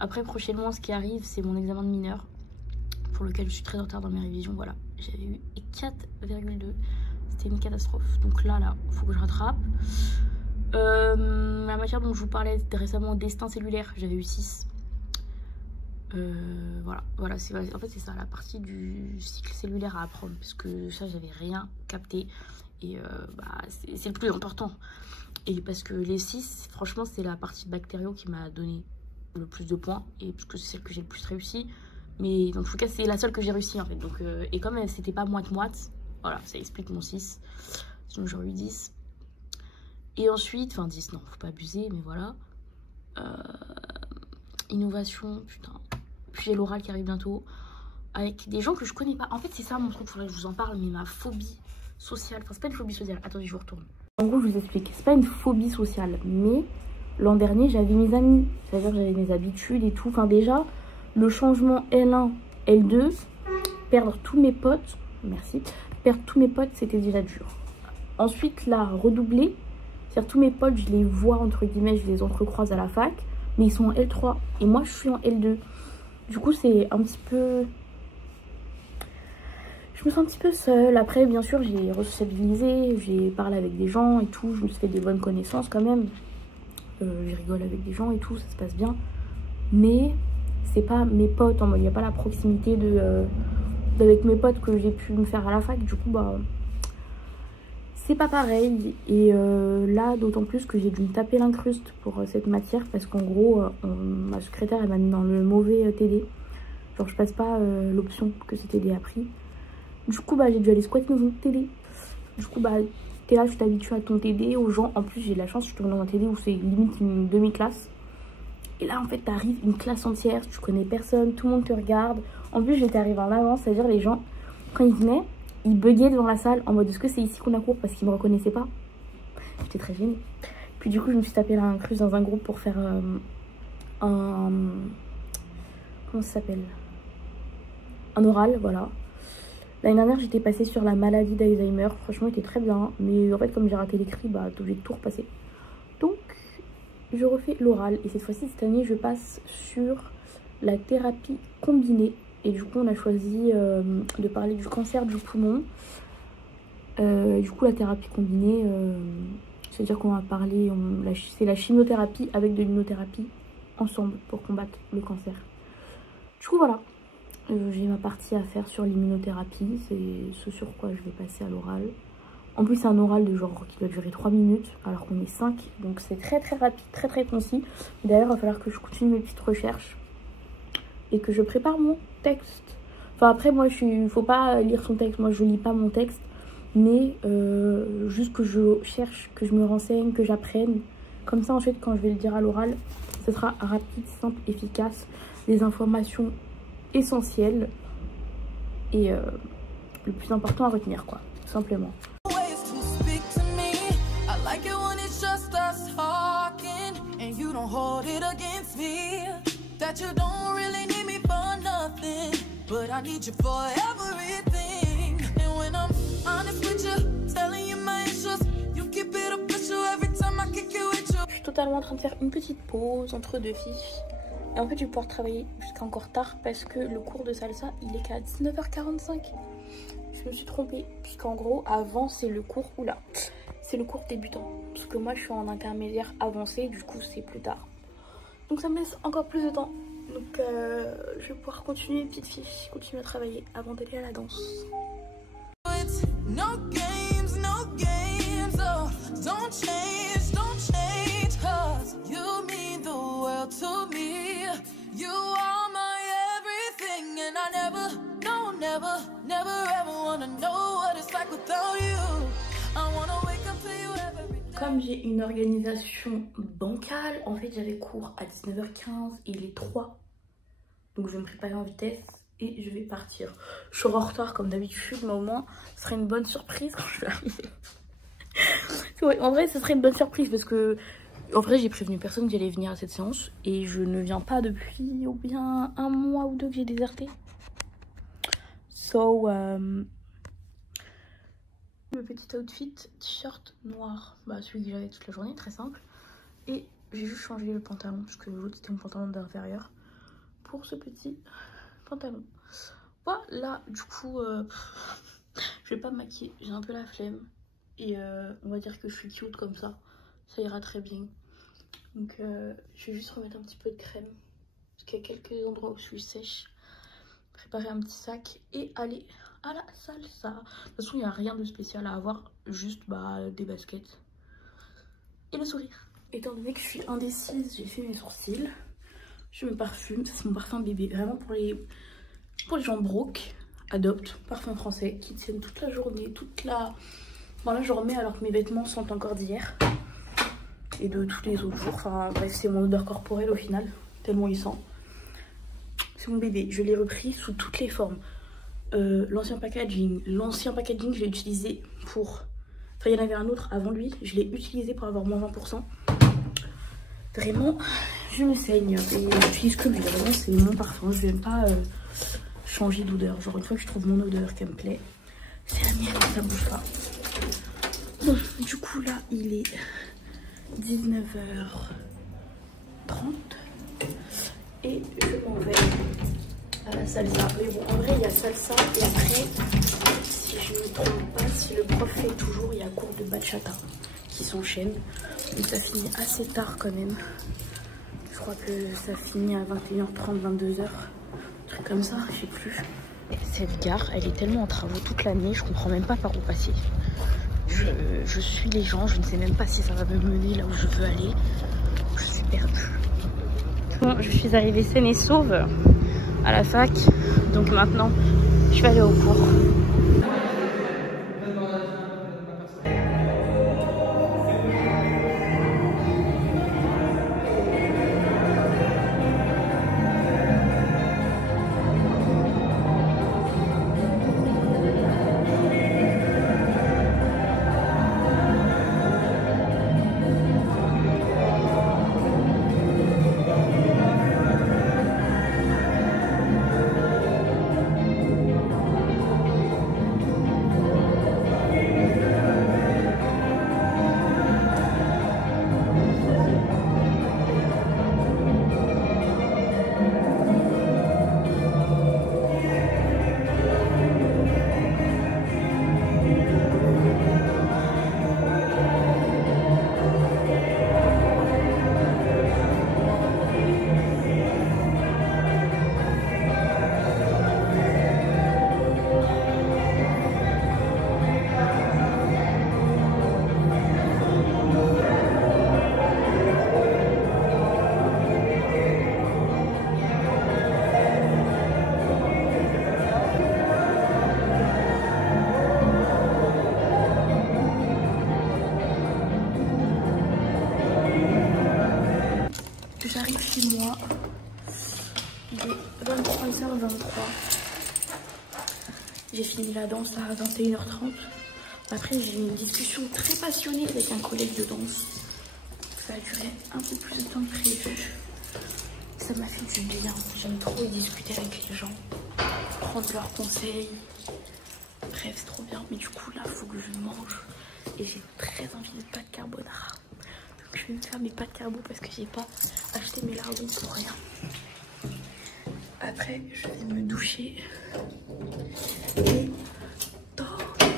Après, prochainement, ce qui arrive, c'est mon examen de mineur. Pour lequel je suis très en retard dans mes révisions. Voilà, j'avais eu 4,2. C'était une catastrophe. Donc là, il faut que je rattrape. La matière dont je vous parlais récemment, destin cellulaire, j'avais eu 6. Voilà, en fait c'est ça, la partie du cycle cellulaire à apprendre. Parce que ça, j'avais rien capté. Et c'est le plus important. Et parce que les 6, franchement, c'est la partie bactériaux qui m'a donné le plus de points. Et parce que c'est celle que j'ai le plus réussi. Mais dans tout cas, c'est la seule que j'ai réussi en fait. Donc, et comme c'était pas moite-moite, voilà, ça explique mon 6. Sinon, j'aurais eu 10. Et ensuite, enfin 10, non, faut pas abuser, mais voilà. Innovation, putain. Puis j'ai l'oral qui arrive bientôt. Avec des gens que je connais pas. En fait, c'est ça mon truc, faudrait que je vous en parle, mais ma phobie sociale. Enfin, c'est pas une phobie sociale. Attendez, je vous retourne. En gros, je vous explique. C'est pas une phobie sociale, mais l'an dernier, j'avais mes amis. C'est-à-dire que j'avais mes habitudes et tout. Enfin, déjà, le changement L1, L2, perdre tous mes potes, merci, perdre tous mes potes, c'était déjà dur. Ensuite, là, redoubler, c'est-à-dire tous mes potes, je les vois, entre guillemets, je les entrecroise à la fac, mais ils sont en L3 et moi, je suis en L2. Du coup, c'est un petit peu... Je me sens un petit peu seule. Après, bien sûr, j'ai resociabilisé, j'ai parlé avec des gens et tout, je me suis fait des bonnes connaissances quand même. Je rigole avec des gens et tout, ça se passe bien. Mais c'est pas mes potes, en mode, il n'y a pas la proximité avec mes potes que j'ai pu me faire à la fac. Du coup, bah, c'est pas pareil. Et là, d'autant plus que j'ai dû me taper l'incruste pour cette matière parce qu'en gros, ma secrétaire, elle m'a mis dans le mauvais TD. Genre, je passe pas l'option que ce TD a pris. Du coup, bah, j'ai dû aller squatter dans un TD. Du coup, bah, t'es là, tu t'habitues à ton TD, aux gens. En plus, j'ai de la chance, je suis tombée dans un TD où c'est limite une demi-classe. Et là, en fait, t'arrives une classe entière, tu connais personne, tout le monde te regarde. En plus, j'étais arrivée en avance, c'est-à-dire les gens, quand ils venaient, ils buggaient devant la salle en mode est-ce que c'est ici qu'on a cours parce qu'ils me reconnaissaient pas. J'étais très gênée. Puis du coup, je me suis tapé l'incruste dans un groupe pour faire un... Comment ça s'appelle? Un oral, voilà. L'année dernière, j'étais passée sur la maladie d'Alzheimer. Franchement, c'était très bien. Mais en fait, comme j'ai raté l'écrit, bah, t'es obligée de tout repasser. Donc, je refais l'oral. Et cette fois-ci, cette année, je passe sur la thérapie combinée. Et du coup, on a choisi de parler du cancer du poumon. Du coup, la thérapie combinée, c'est-à-dire qu'on va parler, c'est la chimiothérapie avec de l'immunothérapie ensemble pour combattre le cancer. Du coup, voilà. J'ai ma partie à faire sur l'immunothérapie, c'est ce sur quoi je vais passer à l'oral. En plus, c'est un oral de genre qui doit durer 3 minutes, alors qu'on est 5, donc c'est très rapide, très concis. D'ailleurs, il va falloir que je continue mes petites recherches et que je prépare mon texte. Enfin, après, moi, faut pas lire son texte, moi je lis pas mon texte, mais juste que je cherche, que je me renseigne, que j'apprenne. Comme ça, ensuite, quand je vais le dire à l'oral, ce sera rapide, simple, efficace, des informations essentiel et le plus important à retenir, quoi, tout simplement. Je suis totalement en train de faire une petite pause entre deux fiches. Et en fait, je vais pouvoir travailler jusqu'à encore tard parce que le cours de salsa, il est qu'à 19h45. Je me suis trompée, puisqu'en gros, avant, c'est le cours, c'est le cours débutant. Parce que moi, je suis en intermédiaire avancé, du coup, c'est plus tard. Donc, ça me laisse encore plus de temps. Donc, je vais pouvoir continuer mes petites fiches, continuer à travailler avant d'aller à la danse. Comme j'ai une organisation bancale, en fait j'avais cours à 19h15 et il est 3. Donc je vais me préparer en vitesse et je vais partir. Je serai en retard comme d'habitude, mais au moins ce serait une bonne surprise quand je vais arriver. Ouais, en vrai ce serait une bonne surprise parce que en vrai j'ai prévenu personne que j'allais venir à cette séance et je ne viens pas depuis ou bien 1 mois ou 2 que j'ai déserté. So le petit outfit, t-shirt noir, bah celui que j'avais toute la journée, très simple. Et j'ai juste changé le pantalon parce que l'autre c'était mon pantalon d'intérieur pour ce petit pantalon. Voilà, du coup je vais pas me maquiller, j'ai un peu la flemme. Et on va dire que je suis cute comme ça ira très bien. Donc je vais juste remettre un petit peu de crème parce qu'il y a quelques endroits où je suis sèche. Préparer un petit sac et aller à la salsa. De toute façon, il n'y a rien de spécial à avoir, juste des baskets et le sourire. Étant donné que je suis indécise, j'ai fait mes sourcils. Je me parfume, ça c'est mon parfum bébé. Vraiment pour les gens broke, adopte, parfum français qui tiennent toute la journée, Bon là je remets alors que mes vêtements sentent encore d'hier et de tous les autres jours. Enfin bref, c'est mon odeur corporelle au final, tellement il sent. C'est mon bébé, je l'ai repris sous toutes les formes. L'ancien packaging, je l'ai utilisé pour... Enfin il y en avait un autre avant lui, je l'ai utilisé pour avoir moins 20%. Vraiment, je me saigne et j'utilise que lui. Vraiment, c'est mon parfum. Je n'aime pas changer d'odeur. Genre, une fois que je trouve mon odeur qui me plaît, c'est la mienne, ça bouge pas. Bon, du coup, là, il est 19h30 et je m'en vais à la salsa. Mais bon, en vrai, il y a salsa et après, si je ne me trompe pas, si le prof fait toujours, il y a cours de bachata qui s'enchaînent. Donc ça finit assez tard quand même. Je crois que ça finit à 21h30, 22h. Un truc comme ça, je sais plus. Et cette gare, elle est tellement en travaux toute l'année, je comprends même pas par où passer. Je suis les gens, je ne sais même pas si ça va me mener là où je veux aller. Je suis perdue. Bon, je suis arrivée saine et sauve à la fac. Donc maintenant, je vais aller au cours. J'arrive chez moi, il est 23h23, j'ai fini la danse à 21h30, après j'ai eu une discussion très passionnée avec un collègue de danse, ça a duré un peu plus de temps que prévu, ça m'a fait du bien, j'aime trop discuter avec les gens, prendre leurs conseils, bref c'est trop bien, mais du coup là il faut que je mange et j'ai très envie de pâtes carbonara. Je vais me faire mes pâtes carbo parce que j'ai pas acheté mes lardons pour rien. Après, je vais me doucher et dormir.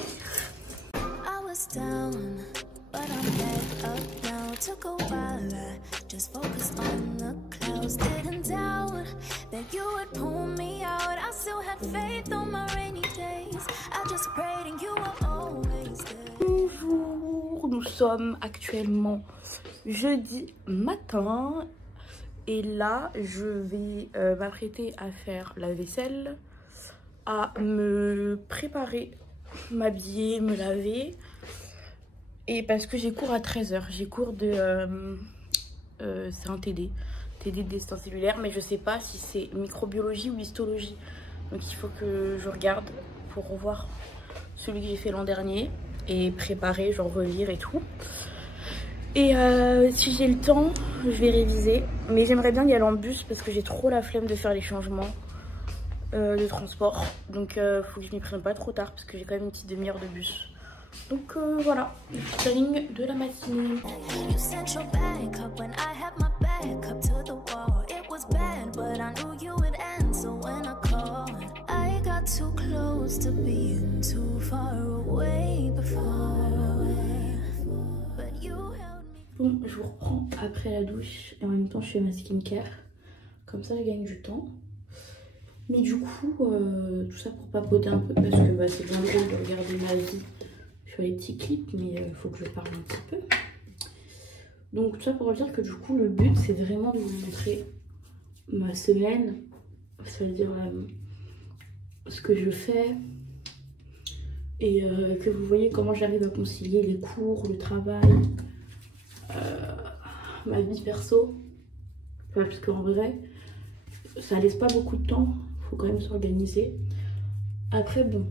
Bonjour, nous sommes actuellement jeudi matin et là je vais m'apprêter à faire la vaisselle, à me préparer, m'habiller, me laver, et parce que j'ai cours à 13h, j'ai cours de c'est un TD de destin cellulaire, mais je sais pas si c'est microbiologie ou histologie, donc il faut que je regarde pour revoir celui que j'ai fait l'an dernier et préparer, genre relire et tout. Et si j'ai le temps, je vais réviser. Mais j'aimerais bien y aller en bus parce que j'ai trop la flemme de faire les changements de transport. Donc faut que je m'y prenne pas trop tard parce que j'ai quand même une petite demi-heure de bus. Donc voilà, le planning de la matinée. Bon, je vous reprends après la douche et en même temps je fais ma skincare. Comme ça je gagne du temps. Mais du coup, tout ça pour papoter un peu parce que bah, c'est bien drôle de regarder ma vie sur les petits clips, mais il faut que je parle un petit peu. Donc tout ça pour dire que du coup le but c'est vraiment de vous montrer ma semaine, c'est-à-dire ce que je fais et que vous voyez comment j'arrive à concilier les cours, le travail, ma vie perso, enfin, parce qu'en vrai ça laisse pas beaucoup de temps, faut quand même s'organiser. Après bon,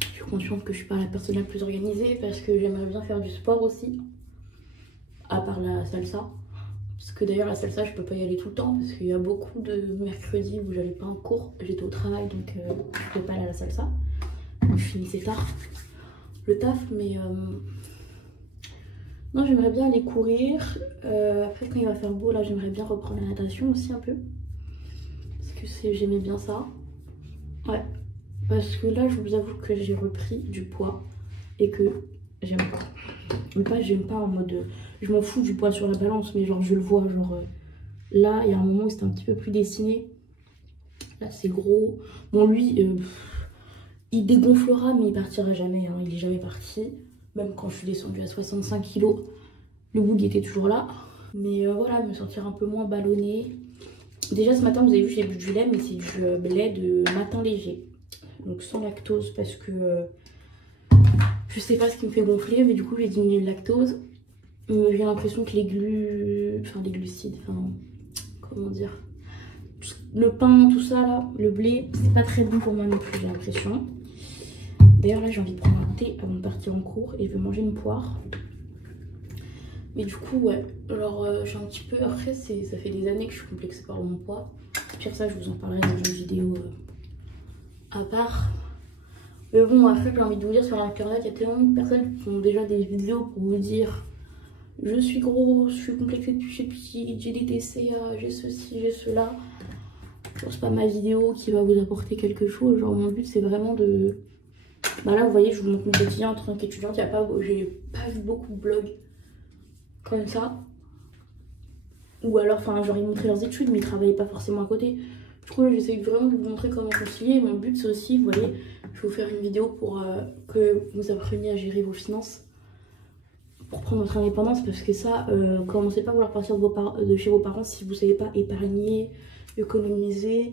je suis consciente que je suis pas la personne la plus organisée parce que j'aimerais bien faire du sport aussi, à part la salsa, Parce que d'ailleurs la salsa je peux pas y aller tout le temps parce qu'il y a beaucoup de mercredis où j'allais pas en cours, j'étais au travail donc je pouvais pas aller à la salsa. Je finissais tard le taf mais non j'aimerais bien aller courir. Après quand il va faire beau là j'aimerais bien reprendre la natation aussi un peu. Parce que j'aimais bien ça. Ouais. Parce que là je vous avoue que j'ai repris du poids et que j'aime pas. Mais pas j'aime pas en mode je m'en fous du poids sur la balance mais genre je le vois genre là il y a un moment où c'était un petit peu plus dessiné. Là c'est gros. Bon lui il dégonflera mais il partira jamais hein. Il est jamais parti. Même quand je suis descendue à 65 kg le boug était toujours là. Mais voilà me sentir un peu moins ballonnée. Déjà ce matin vous avez vu j'ai bu du lait mais c'est du lait de matin léger. Donc sans lactose parce que je sais pas ce qui me fait gonfler mais du coup j'ai diminué le lactose. J'ai l'impression que les glucides, comment dire, le pain, tout ça là, le blé, c'est pas très bon pour moi non plus j'ai l'impression. D'ailleurs là j'ai envie de prendre un thé avant de partir en cours et je vais manger une poire. Mais du coup ouais, alors je suis un petit peu, après ça fait des années que je suis complexée par mon poids. Pire ça je vous en parlerai dans une vidéo à part. Mais bon après j'ai envie de vous dire sur internet il y a tellement de personnes qui font déjà des vidéos pour vous dire je suis grosse, je suis complexée depuis que je suis petite, j'ai des TCA, j'ai ceci, j'ai cela. C'est pas ma vidéo qui va vous apporter quelque chose. Genre mon but c'est vraiment de... Bah là vous voyez je vous montre mon quotidien en tant qu'étudiante. J'ai pas vu beaucoup de blogs comme ça. Ou alors genre ils montraient leurs études mais ils travaillaient pas forcément à côté. Du coup j'essaie vraiment de vous montrer comment concilier. Mon but c'est aussi, vous voyez, je vais vous faire une vidéo pour que vous appreniez à gérer vos finances. Pour prendre votre indépendance parce que ça, commencez pas à vouloir partir de chez vos parents si vous savez pas épargner, économiser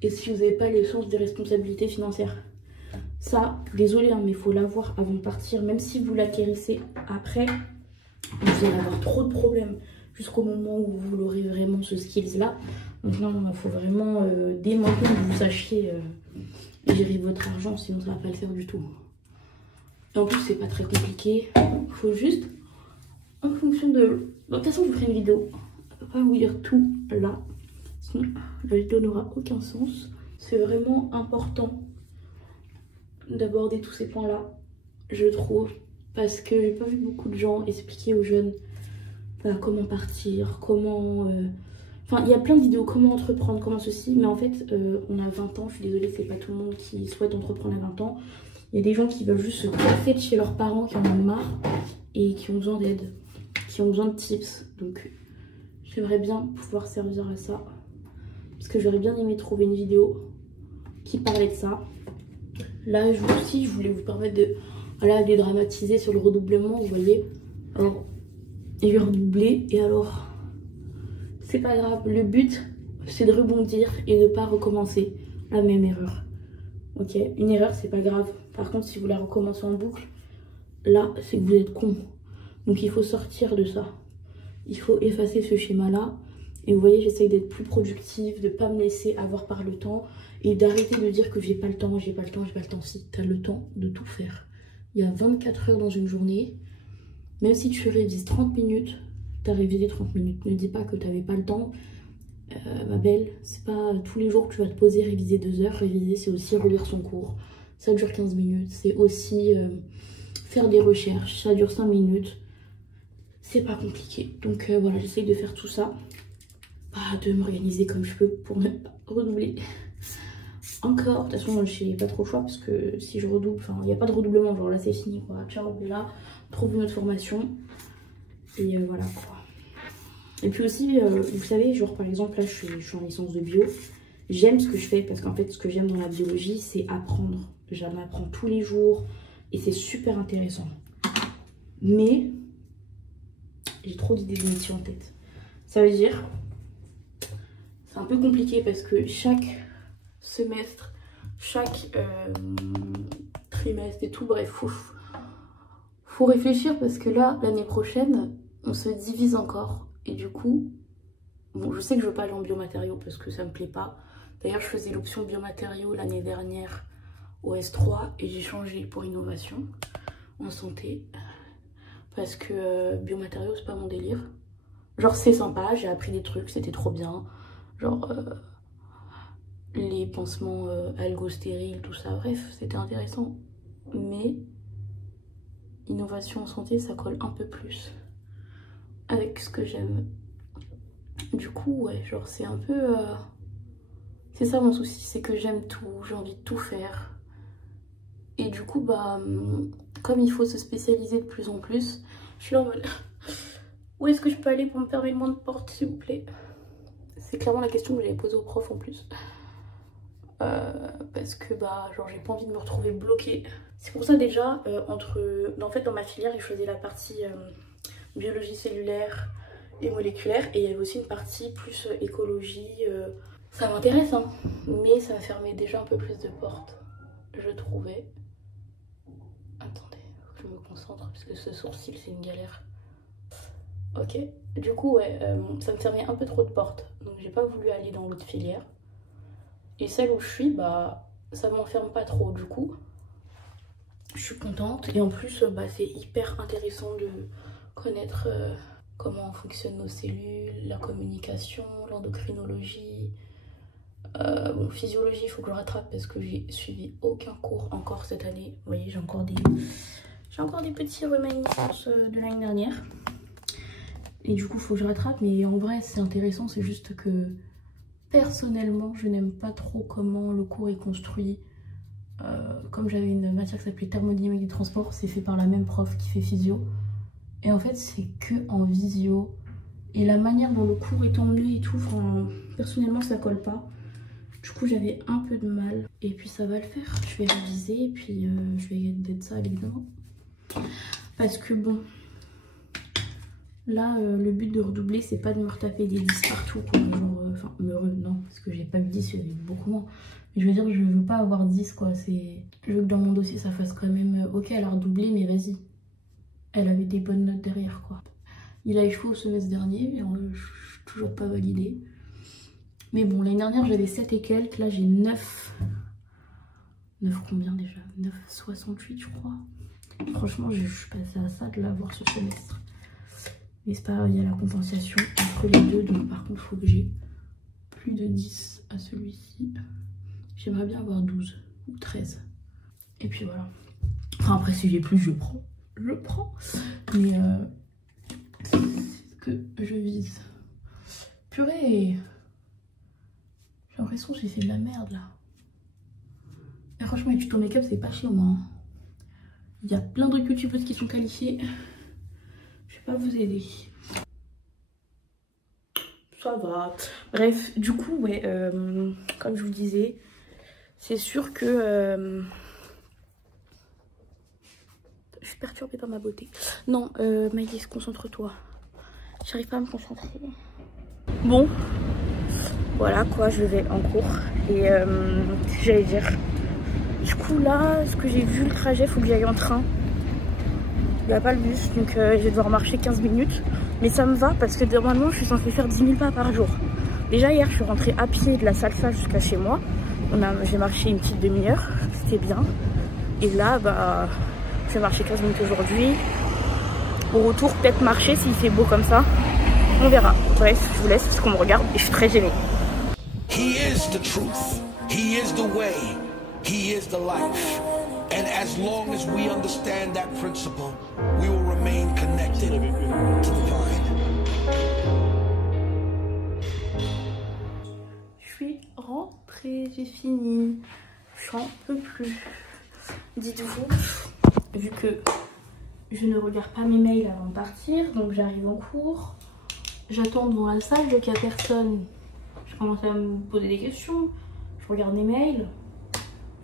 et si vous n'avez pas les sources des responsabilités financières. Ça, désolé hein, mais il faut l'avoir avant de partir. Même si vous l'acquérissez après, vous allez avoir trop de problèmes jusqu'au moment où vous l'aurez vraiment ce skills là. Donc non, il faut vraiment dès maintenant que vous sachiez gérer votre argent, sinon ça va pas le faire du tout. Et en plus c'est pas très compliqué, il faut juste en fonction de... Bon, de toute façon je vous ferai une vidéo, je ne peux pas vous dire tout là, sinon la vidéo n'aura aucun sens. C'est vraiment important d'aborder tous ces points là, je trouve, parce que j'ai pas vu beaucoup de gens expliquer aux jeunes comment partir, comment... Enfin il y a plein de vidéos, comment entreprendre, comment ceci, mais en fait on a 20 ans, je suis désolée c'est pas tout le monde qui souhaite entreprendre à 20 ans. Il y a des gens qui veulent juste se casser de chez leurs parents qui en ont marre et qui ont besoin d'aide, qui ont besoin de tips. Donc j'aimerais bien pouvoir servir à ça. Parce que j'aurais bien aimé trouver une vidéo qui parlait de ça. Là aussi je voulais vous permettre de dédramatiser sur le redoublement, vous voyez. Alors j'ai redoublé et alors c'est pas grave. Le but c'est de rebondir et de ne pas recommencer la même erreur. Ok, une erreur c'est pas grave. Par contre si vous la recommencez en boucle, là c'est que vous êtes con. Donc il faut sortir de ça. Il faut effacer ce schéma là. Et vous voyez j'essaye d'être plus productive, de pas me laisser avoir par le temps. Et d'arrêter de dire que j'ai pas le temps, j'ai pas le temps, j'ai pas le temps. Si tu as le temps de tout faire. Il y a 24 heures dans une journée. Même si tu révises 30 minutes, tu as révisé 30 minutes. Ne dis pas que tu n'avais pas le temps. Ma belle, c'est pas tous les jours que tu vas te poser, réviser 2 heures. Réviser, c'est aussi relire son cours. Ça dure 15 minutes. C'est aussi faire des recherches. Ça dure 5 minutes. C'est pas compliqué. Donc voilà, j'essaye de faire tout ça. De m'organiser comme je peux pour ne pas redoubler. Encore, de toute façon, j'ai pas trop le choix parce que si je redouble, enfin, il n'y a pas de redoublement. Genre là, c'est fini quoi. Ciao, là, trouve une autre formation. Et voilà quoi. Et puis aussi, vous savez, genre par exemple, là je suis en licence de bio. J'aime ce que je fais parce qu'en fait, ce que j'aime dans la biologie, c'est apprendre. J'en apprends tous les jours et c'est super intéressant. Mais j'ai trop d'idées de métier en tête. Ça veut dire, c'est un peu compliqué parce que chaque semestre, chaque trimestre et tout, bref, faut réfléchir parce que là, l'année prochaine, on se divise encore. Et du coup, bon, je sais que je veux pas aller en biomatériaux parce que ça me plaît pas. D'ailleurs, je faisais l'option biomatériaux l'année dernière au S3 et j'ai changé pour innovation en santé parce que biomatériaux, c'est pas mon délire. Genre c'est sympa, j'ai appris des trucs, c'était trop bien. Genre les pansements algo-stériles, tout ça, bref, c'était intéressant. Mais innovation en santé, ça colle un peu plus avec ce que j'aime. Du coup, ouais, genre c'est un peu... c'est ça mon souci, c'est que j'aime tout, j'ai envie de tout faire. Et du coup, bah, comme il faut se spécialiser de plus en plus, je suis là en mode... Où est-ce que je peux aller pour me fermer le moins de portes, s'il vous plaît? C'est clairement la question que j'avais posée au prof en plus. Parce que bah genre j'ai pas envie de me retrouver bloquée. C'est pour ça déjà en fait dans ma filière je faisais la partie biologie cellulaire et moléculaire et il y avait aussi une partie plus écologie. Ça m'intéresse hein, mais ça me fermait déjà un peu plus de portes, je trouvais. Attendez, faut que je me concentre parce que ce sourcil c'est une galère. Ok, du coup ouais, ça me fermait un peu trop de portes, donc j'ai pas voulu aller dans l'autre filière. Et celle où je suis, bah ça m'enferme pas trop, du coup je suis contente. Et en plus bah, c'est hyper intéressant de connaître comment fonctionnent nos cellules, la communication, l'endocrinologie. Bon, physiologie, il faut que je rattrape parce que j'ai suivi aucun cours encore cette année. Vous voyez, j'ai encore des petits réminiscences de l'année dernière. Et du coup, il faut que je rattrape. Mais en vrai, c'est intéressant, c'est juste que personnellement, je n'aime pas trop comment le cours est construit. Comme j'avais une matière qui s'appelait thermodynamique des transports, c'est fait par la même prof qui fait physio. Et en fait, c'est que en visio. Et la manière dont le cours est emmené et tout, personnellement, ça colle pas. Du coup, j'avais un peu de mal. Et puis, ça va le faire. Je vais réviser et puis je vais être ça à l'examen. Parce que bon, là, le but de redoubler, c'est pas de me retaper des 10 partout. Quoi. Genre, enfin, non, parce que j'ai pas eu 10, j'avais beaucoup moins. Mais je veux dire, je veux pas avoir 10, quoi. Je veux que dans mon dossier, ça fasse quand même... ok, elle a redoublé, mais vas-y. Elle avait des bonnes notes derrière, quoi. Il a échoué au semestre dernier, mais je suis toujours pas validée. Mais bon, l'année dernière, j'avais 7 et quelques. Là, j'ai 9. 9 combien déjà? 9,68, je crois. Franchement, je suis passée à ça de l'avoir ce semestre. Mais c'est pas grave, il y a la compensation entre les deux. Donc, par contre, il faut que j'ai plus de 10 à celui-ci. J'aimerais bien avoir 12 ou 13. Et puis voilà. Enfin, après, si j'ai plus, je prends. Je prends. Mais c'est ce que je vise. Purée! J'ai l'impression que j'ai fait de la merde là. Et franchement, les tutos make-up, c'est pas chez moi. Hein. Il y a plein de youtubeuses qui sont qualifiées. Je vais pas vous aider. Ça va. Bref, du coup, ouais, comme je vous disais, c'est sûr que... je suis perturbée par ma beauté. Non, Maïs, concentre-toi. J'arrive pas à me concentrer. Bon. Voilà quoi, je vais en cours et j'allais dire, du coup là, ce que j'ai vu, le trajet, il faut que j'aille en train. Il n'y a pas le bus, donc je vais devoir marcher 15 minutes. Mais ça me va parce que normalement, je suis censée faire 10 000 pas par jour. Déjà hier, je suis rentrée à pied de la salsa jusqu'à chez moi. J'ai marché une petite demi-heure, c'était bien. Et là, bah, je vais marcher 15 minutes aujourd'hui. Au retour, peut-être marcher s'il fait beau comme ça. On verra. Bref, je vous laisse parce qu'on me regarde et je suis très gênée. He is the truth, he is the way, he is the life. And as long as we understand that principle, we will remain connected to the vine. Je suis rentrée, j'ai fini. J'en peux plus. Dites-vous, vu que je ne regarde pas mes mails avant de partir, donc j'arrive en cours, j'attends devant la salle, donc il n'y a personne. Je commence à me poser des questions, je regarde mes mails.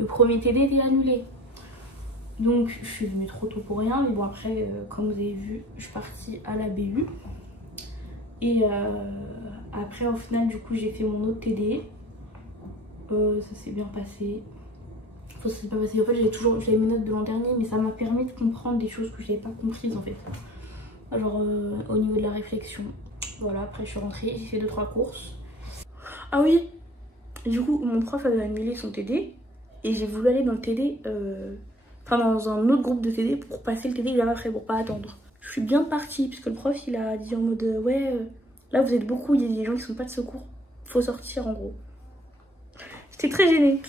Le premier TD était annulé. Donc je suis venue trop tôt pour rien, mais bon après, comme vous avez vu, je suis partie à la BU. Et après au final, du coup, j'ai fait mon autre TD. Ça s'est bien passé. Enfin, ça s'est pas passé. En fait, j'avais mes notes de l'an dernier, mais ça m'a permis de comprendre des choses que je n'avais pas comprises en fait. Genre au niveau de la réflexion. Voilà, après je suis rentrée, j'ai fait 2-3 courses. Ah oui, du coup, mon prof avait annulé son TD et j'ai voulu aller dans le TD, enfin dans un autre groupe de TD pour passer le TD que j'avais après, pour pas attendre. je suis bien partie, puisque le prof il a dit en mode ouais, là vous êtes beaucoup, il y a des gens qui sont pas de secours, faut sortir en gros. J'étais très gênée,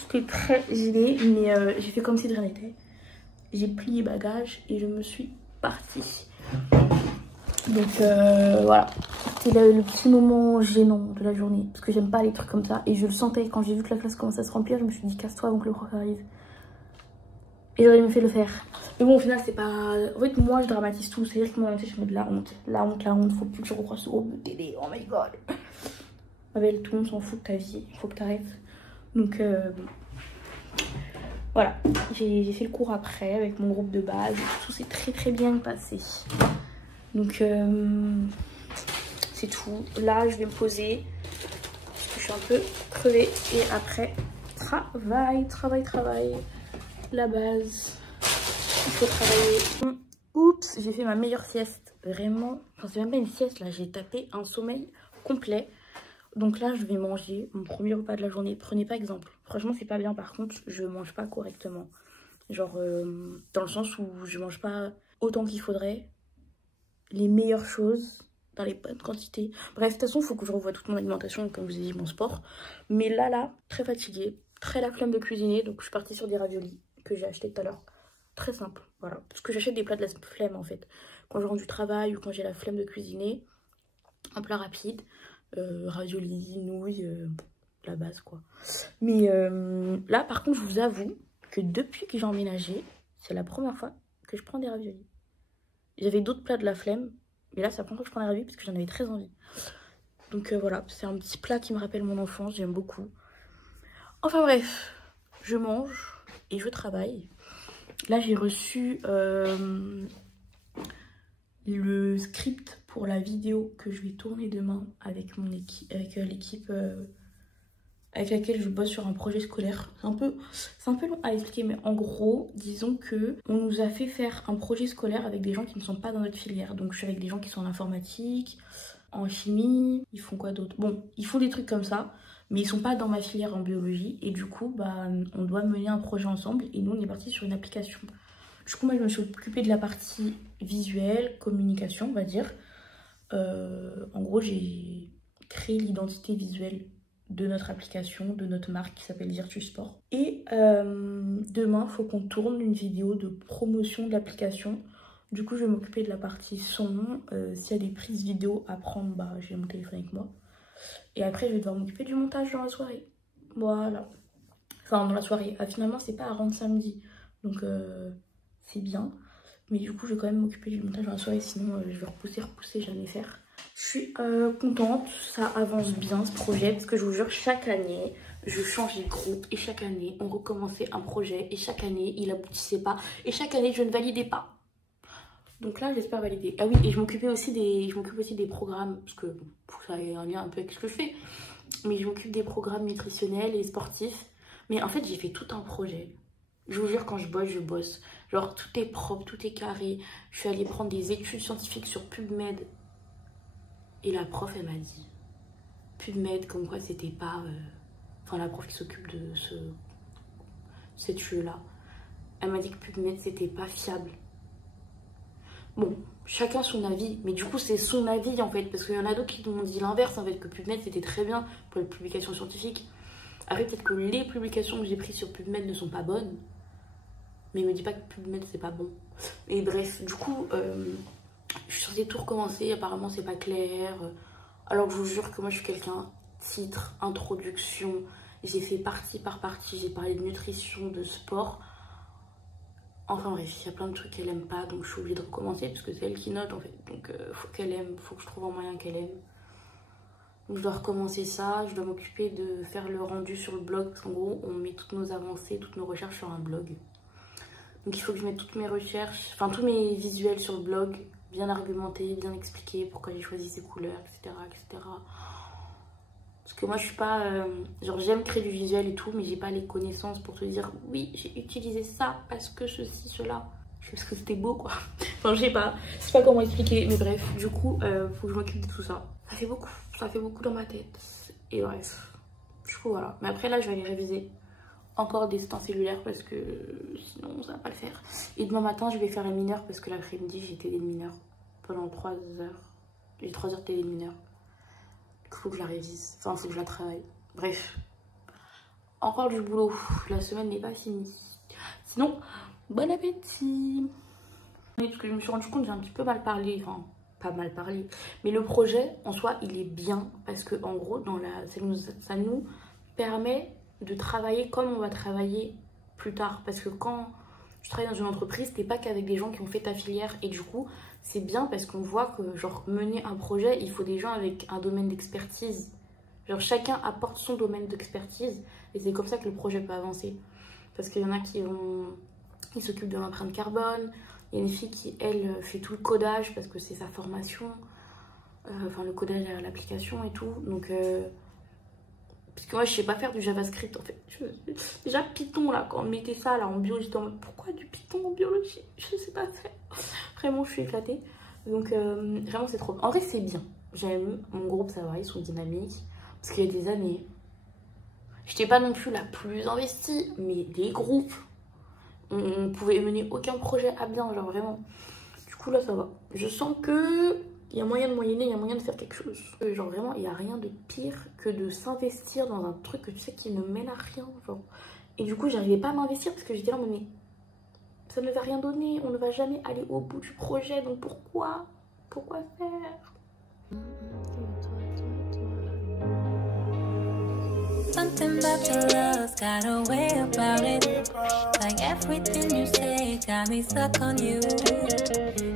mais j'ai fait comme si de rien n'était. J'ai plié bagages et je me suis partie. Donc voilà, c'était le petit moment gênant de la journée, parce que j'aime pas les trucs comme ça. Et je le sentais quand j'ai vu que la classe commençait à se remplir, je me suis dit casse-toi avant que le prof arrive. Et j'aurais aimé fait le faire. Mais bon, au final, c'est pas... En fait, moi, je dramatise tout. C'est-à-dire que moi, je mets de la honte. La honte. Faut plus que je recroise ce gros télé. Oh my god. Ma belle, tout le monde s'en fout de ta vie. Faut que t'arrêtes. Donc, voilà. J'ai fait le cours après avec mon groupe de base. Tout s'est très bien passé. Donc, c'est tout. Là, je vais me poser. Parce que je suis un peu crevée. Et après, travail. La base, il faut travailler. Oups, j'ai fait ma meilleure sieste, vraiment. Enfin, c'est même pas une sieste là, j'ai tapé un sommeil complet. Donc là, je vais manger mon premier repas de la journée. Prenez pas exemple. Franchement, c'est pas bien. Par contre, je mange pas correctement. Genre, dans le sens où je mange pas autant qu'il faudrait. Les meilleures choses, dans les bonnes quantités. Bref, de toute façon, il faut que je revoie toute mon alimentation, comme je vous ai dit, mon sport. Mais là, très fatiguée, très la flemme de cuisiner. Donc, je suis partie sur des raviolis que j'ai acheté tout à l'heure. Très simple, voilà. Parce que j'achète des plats de la flemme en fait. Quand je rentre du travail ou quand j'ai la flemme de cuisiner, un plat rapide, raviolis, nouilles, la base quoi. Mais là par contre je vous avoue que depuis que j'ai emménagé, c'est la première fois que je prends des raviolis. J'avais d'autres plats de la flemme, mais là c'est la première fois que je prends des raviolis parce que j'en avais très envie. Donc voilà, c'est un petit plat qui me rappelle mon enfance, j'aime beaucoup. Enfin bref, je mange et je travaille. Là, j'ai reçu le script pour la vidéo que je vais tourner demain avec mon équipe, avec l'équipe avec laquelle je bosse sur un projet scolaire. C'est un peu long à expliquer, mais en gros, disons que on nous a fait faire un projet scolaire avec des gens qui ne sont pas dans notre filière. Donc, je suis avec des gens qui sont en informatique, en chimie. Ils font quoi d'autre? Bon, ils font des trucs comme ça. Mais ils sont pas dans ma filière en biologie et du coup bah on doit mener un projet ensemble et nous on est parti sur une application. Du coup moi je me suis occupée de la partie visuelle, communication on va dire. En gros j'ai créé l'identité visuelle de notre application, de notre marque qui s'appelle Virtus Sport. Et demain il faut qu'on tourne une vidéo de promotion de l'application. Du coup je vais m'occuper de la partie son. S'il y a des prises vidéo à prendre, bah j'ai mon téléphone avec moi. Et après, je vais devoir m'occuper du montage dans la soirée. Voilà. Enfin, dans la soirée. Ah, finalement, c'est pas à rendre samedi. Donc, c'est bien. Mais du coup, je vais quand même m'occuper du montage dans la soirée. Sinon, je vais repousser, jamais faire. Je suis contente. Ça avance bien, ce projet. Parce que je vous jure, chaque année, je changeais de groupe. Et chaque année, on recommençait un projet. Et chaque année, il aboutissait pas. Et chaque année, je ne validais pas. Donc là, j'espère valider. Ah oui, et je m'occupe aussi des programmes, parce que bon, faut que ça ait un lien un peu avec ce que je fais. Mais je m'occupe des programmes nutritionnels et sportifs. Mais en fait, j'ai fait tout un projet. Je vous jure, quand je bosse. Genre, tout est propre, tout est carré. Je suis allée prendre des études scientifiques sur PubMed. Et la prof, elle m'a dit, PubMed, comme quoi c'était pas... Enfin, la prof qui s'occupe de cet jeu-là. Elle m'a dit que PubMed, c'était pas fiable. Bon, chacun son avis, mais du coup c'est son avis en fait, parce qu'il y en a d'autres qui m'ont dit l'inverse en fait, que PubMed c'était très bien pour les publications scientifiques. Après peut-être que les publications que j'ai prises sur PubMed ne sont pas bonnes, mais il me dit pas que PubMed c'est pas bon. Et bref, du coup, je suis censée tout recommencer, apparemment c'est pas clair, alors que je vous jure que moi je suis quelqu'un, titre, introduction, j'ai fait partie par partie, j'ai parlé de nutrition, de sport. Enfin bref, il y a plein de trucs qu'elle aime pas, donc je suis obligée de recommencer parce que c'est elle qui note en fait. Donc faut qu'elle aime, faut que je trouve un moyen qu'elle aime. Donc je dois recommencer ça, je dois m'occuper de faire le rendu sur le blog parce qu'en gros on met toutes nos avancées, toutes nos recherches sur un blog. Donc il faut que je mette toutes mes recherches, enfin tous mes visuels sur le blog, bien argumentés, bien expliqués, pourquoi j'ai choisi ces couleurs, etc. etc. Parce que moi je suis pas, genre j'aime créer du visuel et tout, mais j'ai pas les connaissances pour te dire oui j'ai utilisé ça parce que ceci, cela. Parce que c'était beau quoi. Enfin je sais pas comment expliquer, mais bref, du coup faut que je m'occupe de tout ça. Ça fait beaucoup dans ma tête. Et bref, du coup voilà. Mais après là je vais aller réviser encore des temps cellulaires parce que sinon ça va pas le faire. Et demain matin je vais faire les mineurs parce que l'après-midi j'ai été des mineurs. pendant 3 heures. J'ai 3 heures de télé mineure. Il faut que je la révise. Enfin, il faut que je la travaille. Bref. Encore du boulot. La semaine n'est pas finie. Sinon, bon appétit. Parce que je me suis rendu compte, j'ai un petit peu mal parlé. Enfin, pas mal parlé. Mais le projet, en soi, il est bien. Parce que, en gros, ça nous permet de travailler comme on va travailler plus tard. Parce que quand tu travailles dans une entreprise, t'es pas qu'avec des gens qui ont fait ta filière. Et du coup, c'est bien parce qu'on voit que, genre, mener un projet, il faut des gens avec un domaine d'expertise. Genre, chacun apporte son domaine d'expertise. Et c'est comme ça que le projet peut avancer. Parce qu'il y en a qui s'occupent de l'empreinte carbone. Il y a une fille qui, elle, fait tout le codage parce que c'est sa formation. Enfin, le codage à l'application et tout. Donc, parce que moi, je sais pas faire du JavaScript, en fait. Déjà, Python, là, quand on mettait ça là, en bio, j'étais en mode, pourquoi du Python en biologie? Je sais pas faire. Vraiment, je suis éclatée. Donc, vraiment, c'est trop bien. En vrai, c'est bien. J'aime. Mon groupe, ça va, ils sont dynamiques. Parce qu'il y a des années, j'étais pas non plus la plus investie, mais des groupes, on pouvait mener aucun projet à bien, genre vraiment. Du coup, là, ça va. Je sens que il y a moyen de moyenner, il y a moyen de faire quelque chose. Genre vraiment, il n'y a rien de pire que de s'investir dans un truc que tu sais qui ne mène à rien. Genre. Et du coup, j'arrivais pas à m'investir parce que j'étais là, mais ça ne va rien donner, on ne va jamais aller au bout du projet, donc pourquoi faire? Something about your love's got a way about it. Like everything you say got me stuck on you.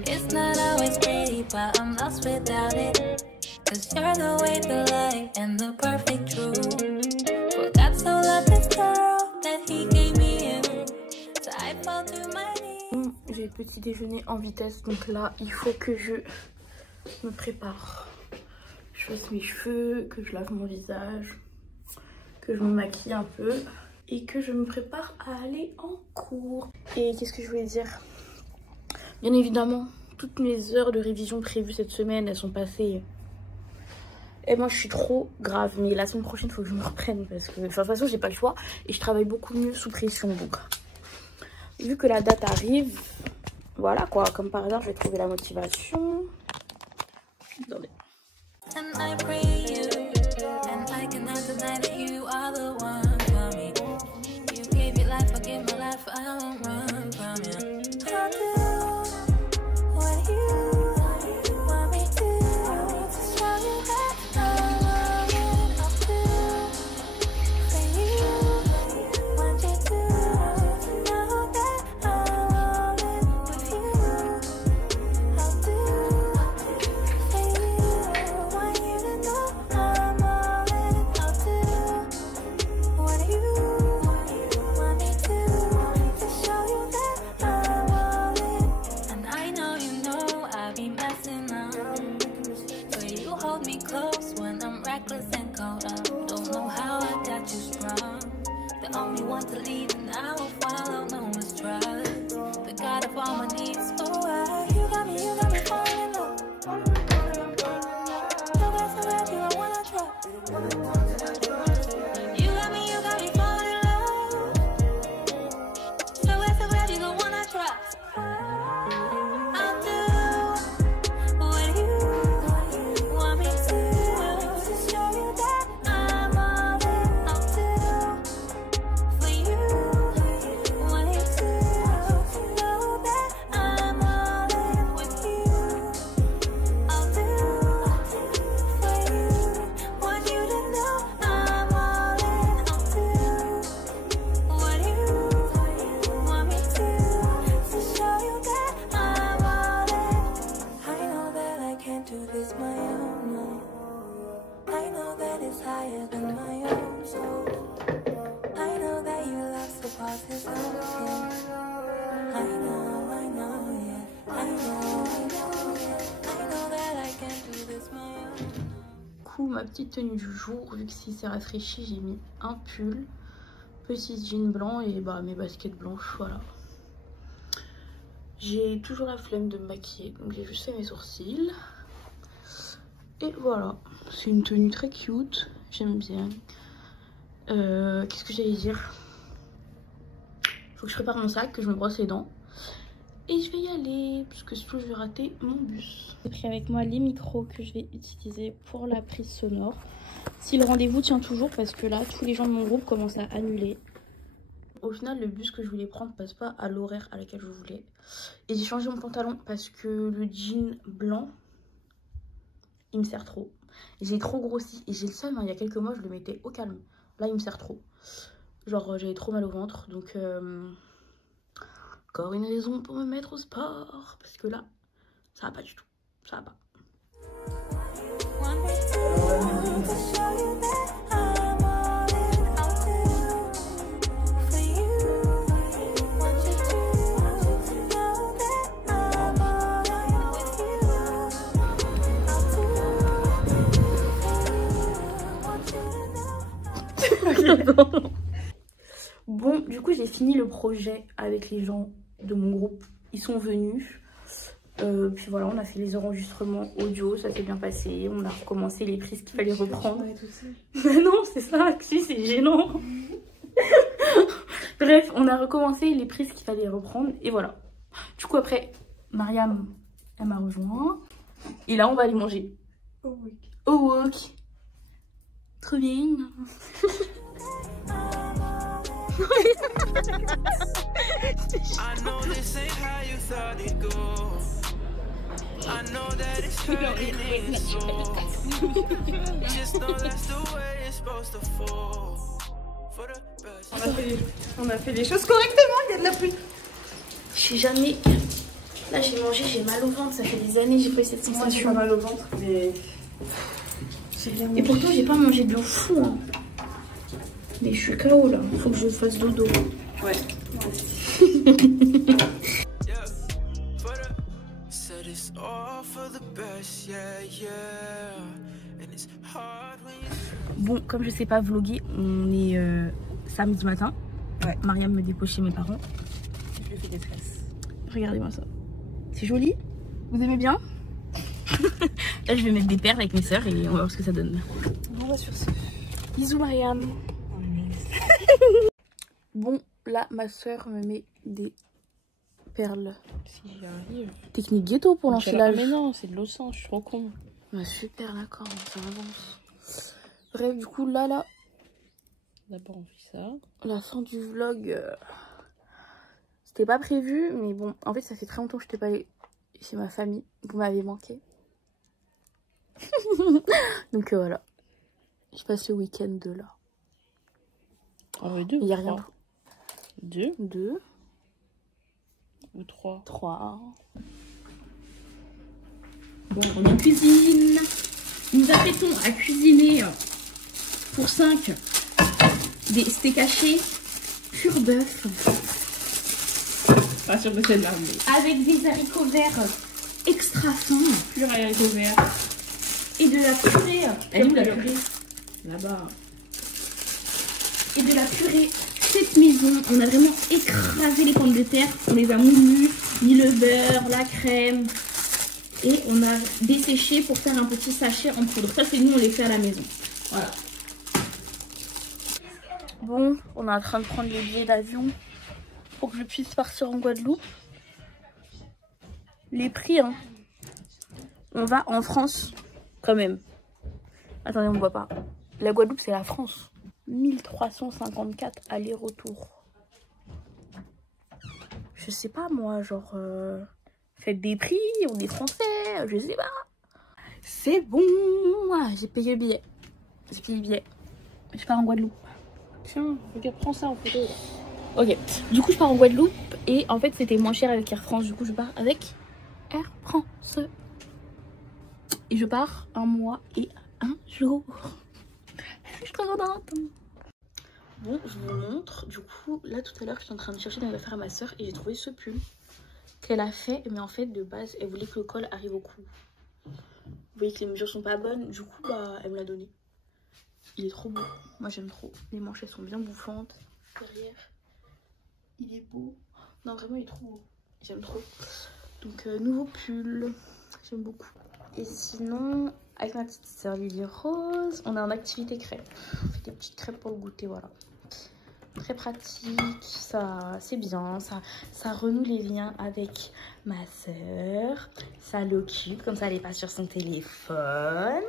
It's not always pretty, but I'm lost without it. Cause you're the way, the light, and the perfect truth. For God so loved this girl that he gave me you. So I fall to my knees. J'ai le petit déjeuner en vitesse, donc là, il faut que je me prépare. Je fasse mes cheveux, que je lave mon visage, que je me maquille un peu et que je me prépare à aller en cours. Et qu'est-ce que je voulais dire? Bien évidemment, toutes mes heures de révision prévues cette semaine, elles sont passées. Et moi, je suis trop grave. Mais la semaine prochaine, il faut que je me reprenne parce que, enfin, de toute façon, j'ai pas le choix et je travaille beaucoup mieux sous pression. Donc, vu que la date arrive, voilà quoi. Comme par hasard, je vais trouver la motivation. Attendez. And I pray you, and I cannot deny that you are the one for me. You gave me life, I gave my life, I won't run from you. I'll do what you want me to show you that I'm all in. I'll do for you, want you to know that I'm all in with you. I'll do for you, want you to know I'm all in. I'll do what you want me to show you that I'm all in. And I know I be messing up, but you hold me close when I'm reckless and caught up. Don't know how I got you strong. The only one to lead and I will follow, no mistrust. The God of all my needs, oh you got me falling in love. You got so happy, I wanna drop. You got me falling in love. So glad you the one I trust. I'll do what you want me to show you that I'm all in. I'll do for you, want you to know that I'm all in with you. I'll do for you, want you to know I'm all in. I'll do what you want me to show you that I'm all in. I know that I can't do this my own, no. I know that it's higher than my own soul. I know that your love surpasses all skin. I know, yeah. I know, yeah. I know that I can't do this my own. Du coup, ma petite tenue du jour, vu que si c'est rafraîchi, j'ai mis un pull, petit jean blanc et bah mes baskets blanches, voilà. J'ai toujours la flemme de me maquiller, donc j'ai juste fait mes sourcils. Et voilà, c'est une tenue très cute, j'aime bien. Qu'est-ce que j'allais dire? Faut que je prépare mon sac, que je me brosse les dents. et je vais y aller parce que sinon je vais rater mon bus. J'ai pris avec moi les micros que je vais utiliser pour la prise sonore. Si le rendez-vous tient toujours, parce que là tous les gens de mon groupe commencent à annuler. Au final, le bus que je voulais prendre passe pas à l'horaire à laquelle je voulais. Et j'ai changé mon pantalon parce que le jean blanc, il me sert trop. J'ai trop grossi et j'ai le seum, hein, il y a quelques mois je le mettais au calme. Là il me sert trop. Genre j'avais trop mal au ventre, donc encore une raison pour me mettre au sport. Parce que là, ça va pas du tout, ça va pas. Bon, du coup j'ai fini le projet avec les gens de mon groupe. Ils sont venus. Puis voilà, on a fait les enregistrements audio, ça s'est bien passé. On a recommencé les prises qu'il fallait reprendre. Mais non, c'est ça, si, c'est gênant. Bref, on a recommencé les prises qu'il fallait reprendre. Et voilà. Du coup après, Mariam, elle m'a rejoint. Et là, on va aller manger. Au wok. Trop bien. I know this ain't how you thought it'd go. I know that it's hurting in your soul. Just know that's the way it's supposed to fall. For the best. On a fait les choses correctement, il y a de la pluie. Je sais jamais. Là j'ai mangé, j'ai mal au ventre, ça fait des années que j'ai pas eu cette Moi j'ai sensation. pas mal au ventre, mais j'ai bien mangé. Et pourtant j'ai pas mangé de fou. Hein. Mais je suis KO là, faut que je fasse dodo. Ouais. Yeah. For the said it's all for the best, yeah, yeah. And it's hard when you. Bon, comme je sais pas vlogger, on est samedi matin. Ouais. Mariam me dépose chez mes parents. Je lui fais des tresses. Regardez-moi ça. C'est joli. Vous aimez bien? Là je vais mettre des perles avec mes soeurs et on va voir ce que ça donne. On va sur ce. Bisous Mariam. Bon, là ma soeur me met des perles. Si j'y arrive. Technique ghetto pour l'enfilage. Mais non, c'est de l'eau sang, je suis trop con. Bah, super, d'accord, ça avance. Bref, du coup, là, D'abord on fait ça. la fin du vlog, c'était pas prévu, mais bon, en fait, ça fait très longtemps que je n'étais pas allée chez ma famille. Vous m'avez manqué. Donc voilà, je passe le week-end là. Ah ouais, deux. Il n'y a rien. Deux 2 ou trois. 3. Bon, on est en cuisine. Nous apprêtons à cuisiner pour 5 des steaks hachés pur bœuf Pas sûr de cette larme. avec des haricots verts extra fins Pur haricot vert. et de la purée. Elle est où la purée? Là-bas. Et de la purée faite maison. On a vraiment écrasé les pommes de terre. On les a moulues, mis le beurre, la crème. Et on a desséché pour faire un petit sachet en poudre. Ça, c'est nous, on les fait à la maison. Voilà. Bon, on est en train de prendre les billets d'avion pour que je puisse partir en Guadeloupe. Les prix, hein. On va en France, quand même. Attendez, on ne voit pas. La Guadeloupe, c'est la France. 1354 aller-retour. Je sais pas, moi, genre... Faites des prix, on est français, je sais pas. C'est bon, j'ai payé le billet. J'ai payé le billet. Je pars en Guadeloupe. Tiens, regarde, prends ça en photo. Ok, du coup je pars en Guadeloupe et en fait c'était moins cher avec Air France. Du coup je pars avec Air France. Et je pars 1 mois et 1 jour. Je suis trop contente. Bon, je vous montre. Du coup, là tout à l'heure je suis en train de chercher dans les affaires à ma soeur et j'ai trouvé ce pull qu'elle a fait, mais en fait de base elle voulait que le col arrive au cou. Vous voyez que les mesures sont pas bonnes, du coup bah elle me l'a donné. Il est trop beau, moi j'aime trop. Les manches elles sont bien bouffantes. Derrière il est beau. Non vraiment il est trop beau, j'aime trop. Donc nouveau pull, j'aime beaucoup. Et sinon avec ma petite sœur Lily Rose, on est en activité crêpes. On fait des petites crêpes pour le goûter, voilà. très pratique, ça c'est bien, ça renoue les liens avec ma soeur, ça l'occupe, comme ça elle est pas sur son téléphone.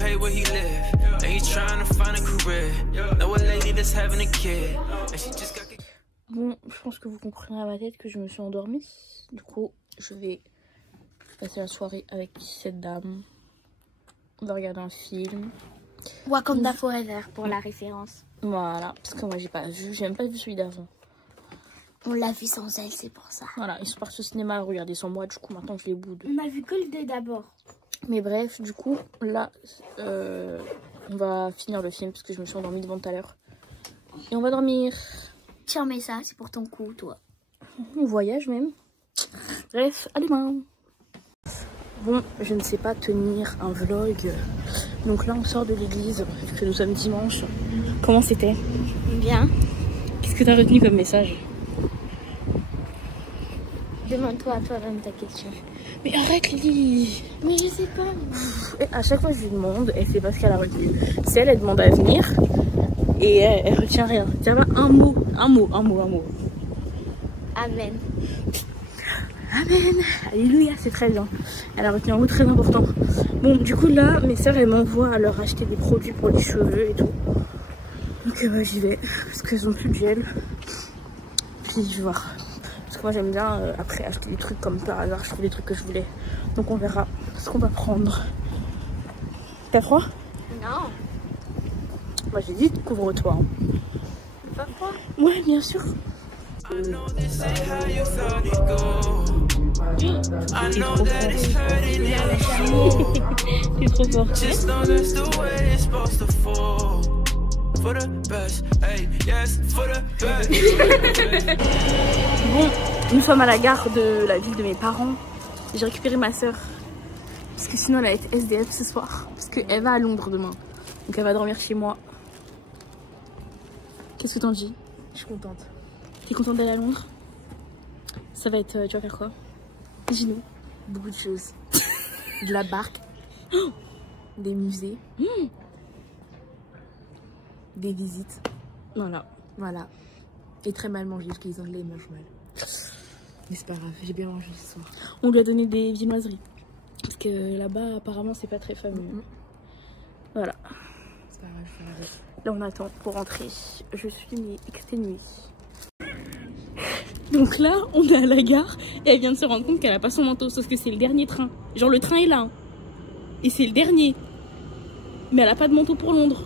Hey, where he live? And he's trying to find a career. Know a lady that's having a kid. And she just got. Bon, je pense que vous comprenez à ma tête que je me suis endormie. Du coup, je vais passer la soirée avec cette dame. On va regarder un film. Wakanda Forever pour la référence. Voilà, parce que moi j'ai même pas vu celui d'avant. On l'a vu sans elle, c'est pour ça. Voilà, ils sont partis au cinéma à regarder sans moi, du coup maintenant je les boude. On a vu que le 2 d'abord. Mais bref, du coup, là, on va finir le film parce que je me suis endormie devant tout à l'heure. Et on va dormir. Tiens, mais ça, c'est pour ton coup, toi. On voyage même. Bref, à demain. Bon, je ne sais pas tenir un vlog. Donc là, on sort de l'église, vu que nous sommes dimanche. Comment c'était? Bien. Qu'est-ce que tu as retenu comme message? Demande-toi à toi-même ta question. Mais arrête, Lily. Mais je sais pas. Et à chaque fois que je lui demande, elle sait pas ce qu'elle a retenu. C'est elle demande à venir et elle retient rien. Tiens, un mot. Amen. Amen. Alléluia, c'est très bien. Elle a retenu un mot très important. Bon, du coup là, mes soeurs, elles m'envoient à leur acheter des produits pour les cheveux et tout. Donc bah, j'y vais, parce qu'elles ont plus de gel. Puis je vais voir. Parce que moi j'aime bien après acheter des trucs comme par hasard, je trouve des trucs que je voulais. Donc on verra ce qu'on va prendre. T'as froid? Non. Moi j'ai dit couvre-toi. Hein. Pas froid? Ouais, bien sûr. I know this ain't how you thought it'd go. I know that it's hurting you. C'est trop fort. Just know that's the way it's supposed to fall. For the best, hey, yes, for the best. Bon, nous sommes à la gare de la ville de mes parents. J'ai récupéré ma soeur. Parce que sinon elle va être SDF ce soir. Parce qu'elle va à Londres demain. Donc elle va dormir chez moi. Qu'est-ce que t'en dis? Je suis contente. T'es contente d'aller à Londres? Ça va être... tu vas faire quoi? Dis-nous. Beaucoup de choses. De la barque. Des musées. Des visites. Voilà. Voilà. Et très mal mangé parce que les Anglais mangent mal. Mais c'est pas grave, j'ai bien mangé ce soir. On lui a donné des viennoiseries. Parce que là-bas, apparemment, c'est pas très fameux. Voilà. C'est pas grave, je vais faire avec. Là, on attend pour rentrer. Je suis exténuée. Donc là, on est à la gare et elle vient de se rendre compte qu'elle a pas son manteau. Sauf que c'est le dernier train. Genre, le train est là. Hein. Et c'est le dernier. Mais elle a pas de manteau pour Londres.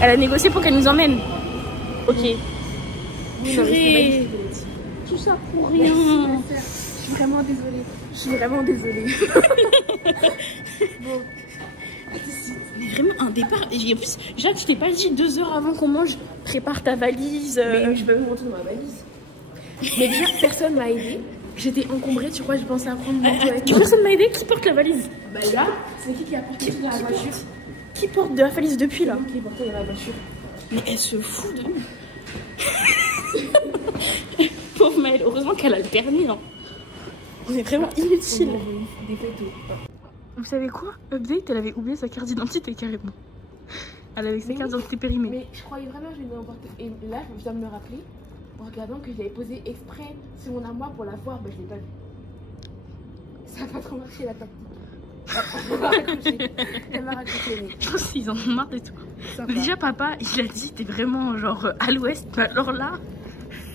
Elle a négocié pour qu'elle nous emmène. Ok. Purée. Tout ça pour rien. Je suis vraiment désolée. Je suis vraiment désolée. Bon. Mais vraiment un départ. Et en plus, Jacques, je t'ai pas dit 2 heures avant qu'on mange, prépare ta valise. Mais je peux me montrer dans ma valise. Mais déjà, personne m'a aidé. J'étais encombrée, tu crois, je pensais à prendre mon manteau avec moi. Personne m'a aidé. Qui porte la valise? Bah là, c'est qui a porté tout dans la voiture? Qui porte de la valise depuis là? Qui est porté dans la voiture? Mais elle se fout de nous. Pauvre Maëlle, heureusement qu'elle a le permis. Hein. On est vraiment inutile. Des photos. Vous savez quoi? Update, elle avait oublié sa carte d'identité carrément. Elle avait sa carte d'identité périmée. Mais je croyais vraiment que je l'avais emporté. Et là, je viens de me rappeler, en regardant que je l'avais posé exprès sur mon armoire pour la voir, bah je l'ai pas vue. Ça n'a pas trop marché la tactique. Elle m'a raccroché. Je pense qu'ils en ont marre de tout. Mais déjà, papa, il a dit, t'es vraiment genre à l'ouest. Mais alors là,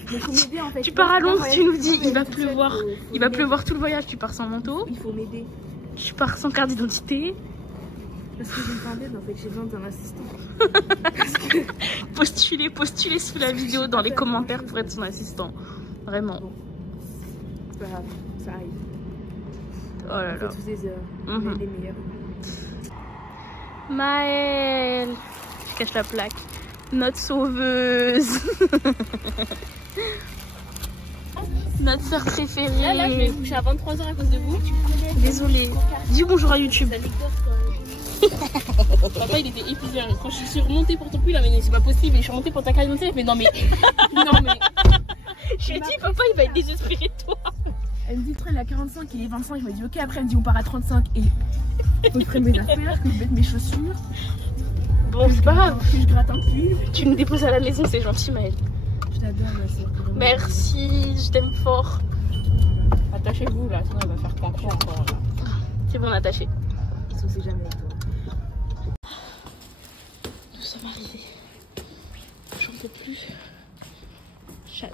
Mais faut m'aider en fait. tu pars à Londres, tu nous dis, il va toute pleuvoir. seule, Il va pleuvoir tout le voyage. Tu pars sans manteau, Il faut m'aider. tu pars sans carte d'identité. Parce que j'ai besoin d'aide en fait, j'ai besoin d'un assistant. Postulez sous la vidéo dans les commentaires pour être son assistant. Vraiment. C'est pas grave, ça arrive. Oh là On fait là. tous des heures. On Mhm. est les meilleurs. Maëlle, je cache la plaque. Notre sauveuse. Notre soeur préférée. Là, je vais me coucher à 23h à cause de vous. Désolée. Dis bonjour à YouTube. Papa, il était épuisé. Quand je suis remontée pour ton cul, il a dit c'est pas possible. Et je suis remontée pour ta carte d'identité. Mais non, mais. Non, mais. Je lui ai dit, papa, il va être désespéré de toi. Elle me dit trop, elle à 45, il est 25. Je me dis ok, après elle me dit on part à 35 et faut que je prenne mes affaires, que je mette mes chaussures. Bon, c'est pas grave. Que je gratte un pull. Tu nous déposes à la maison, c'est gentil, Maëlle. Je t'adore, ma soeur. Merci, je t'aime fort. Attachez-vous là, sinon elle va faire cancre encore là. C'est bon, attaché. Ils sont jamais avec toi. Nous sommes arrivés. J'en peux plus. Chad.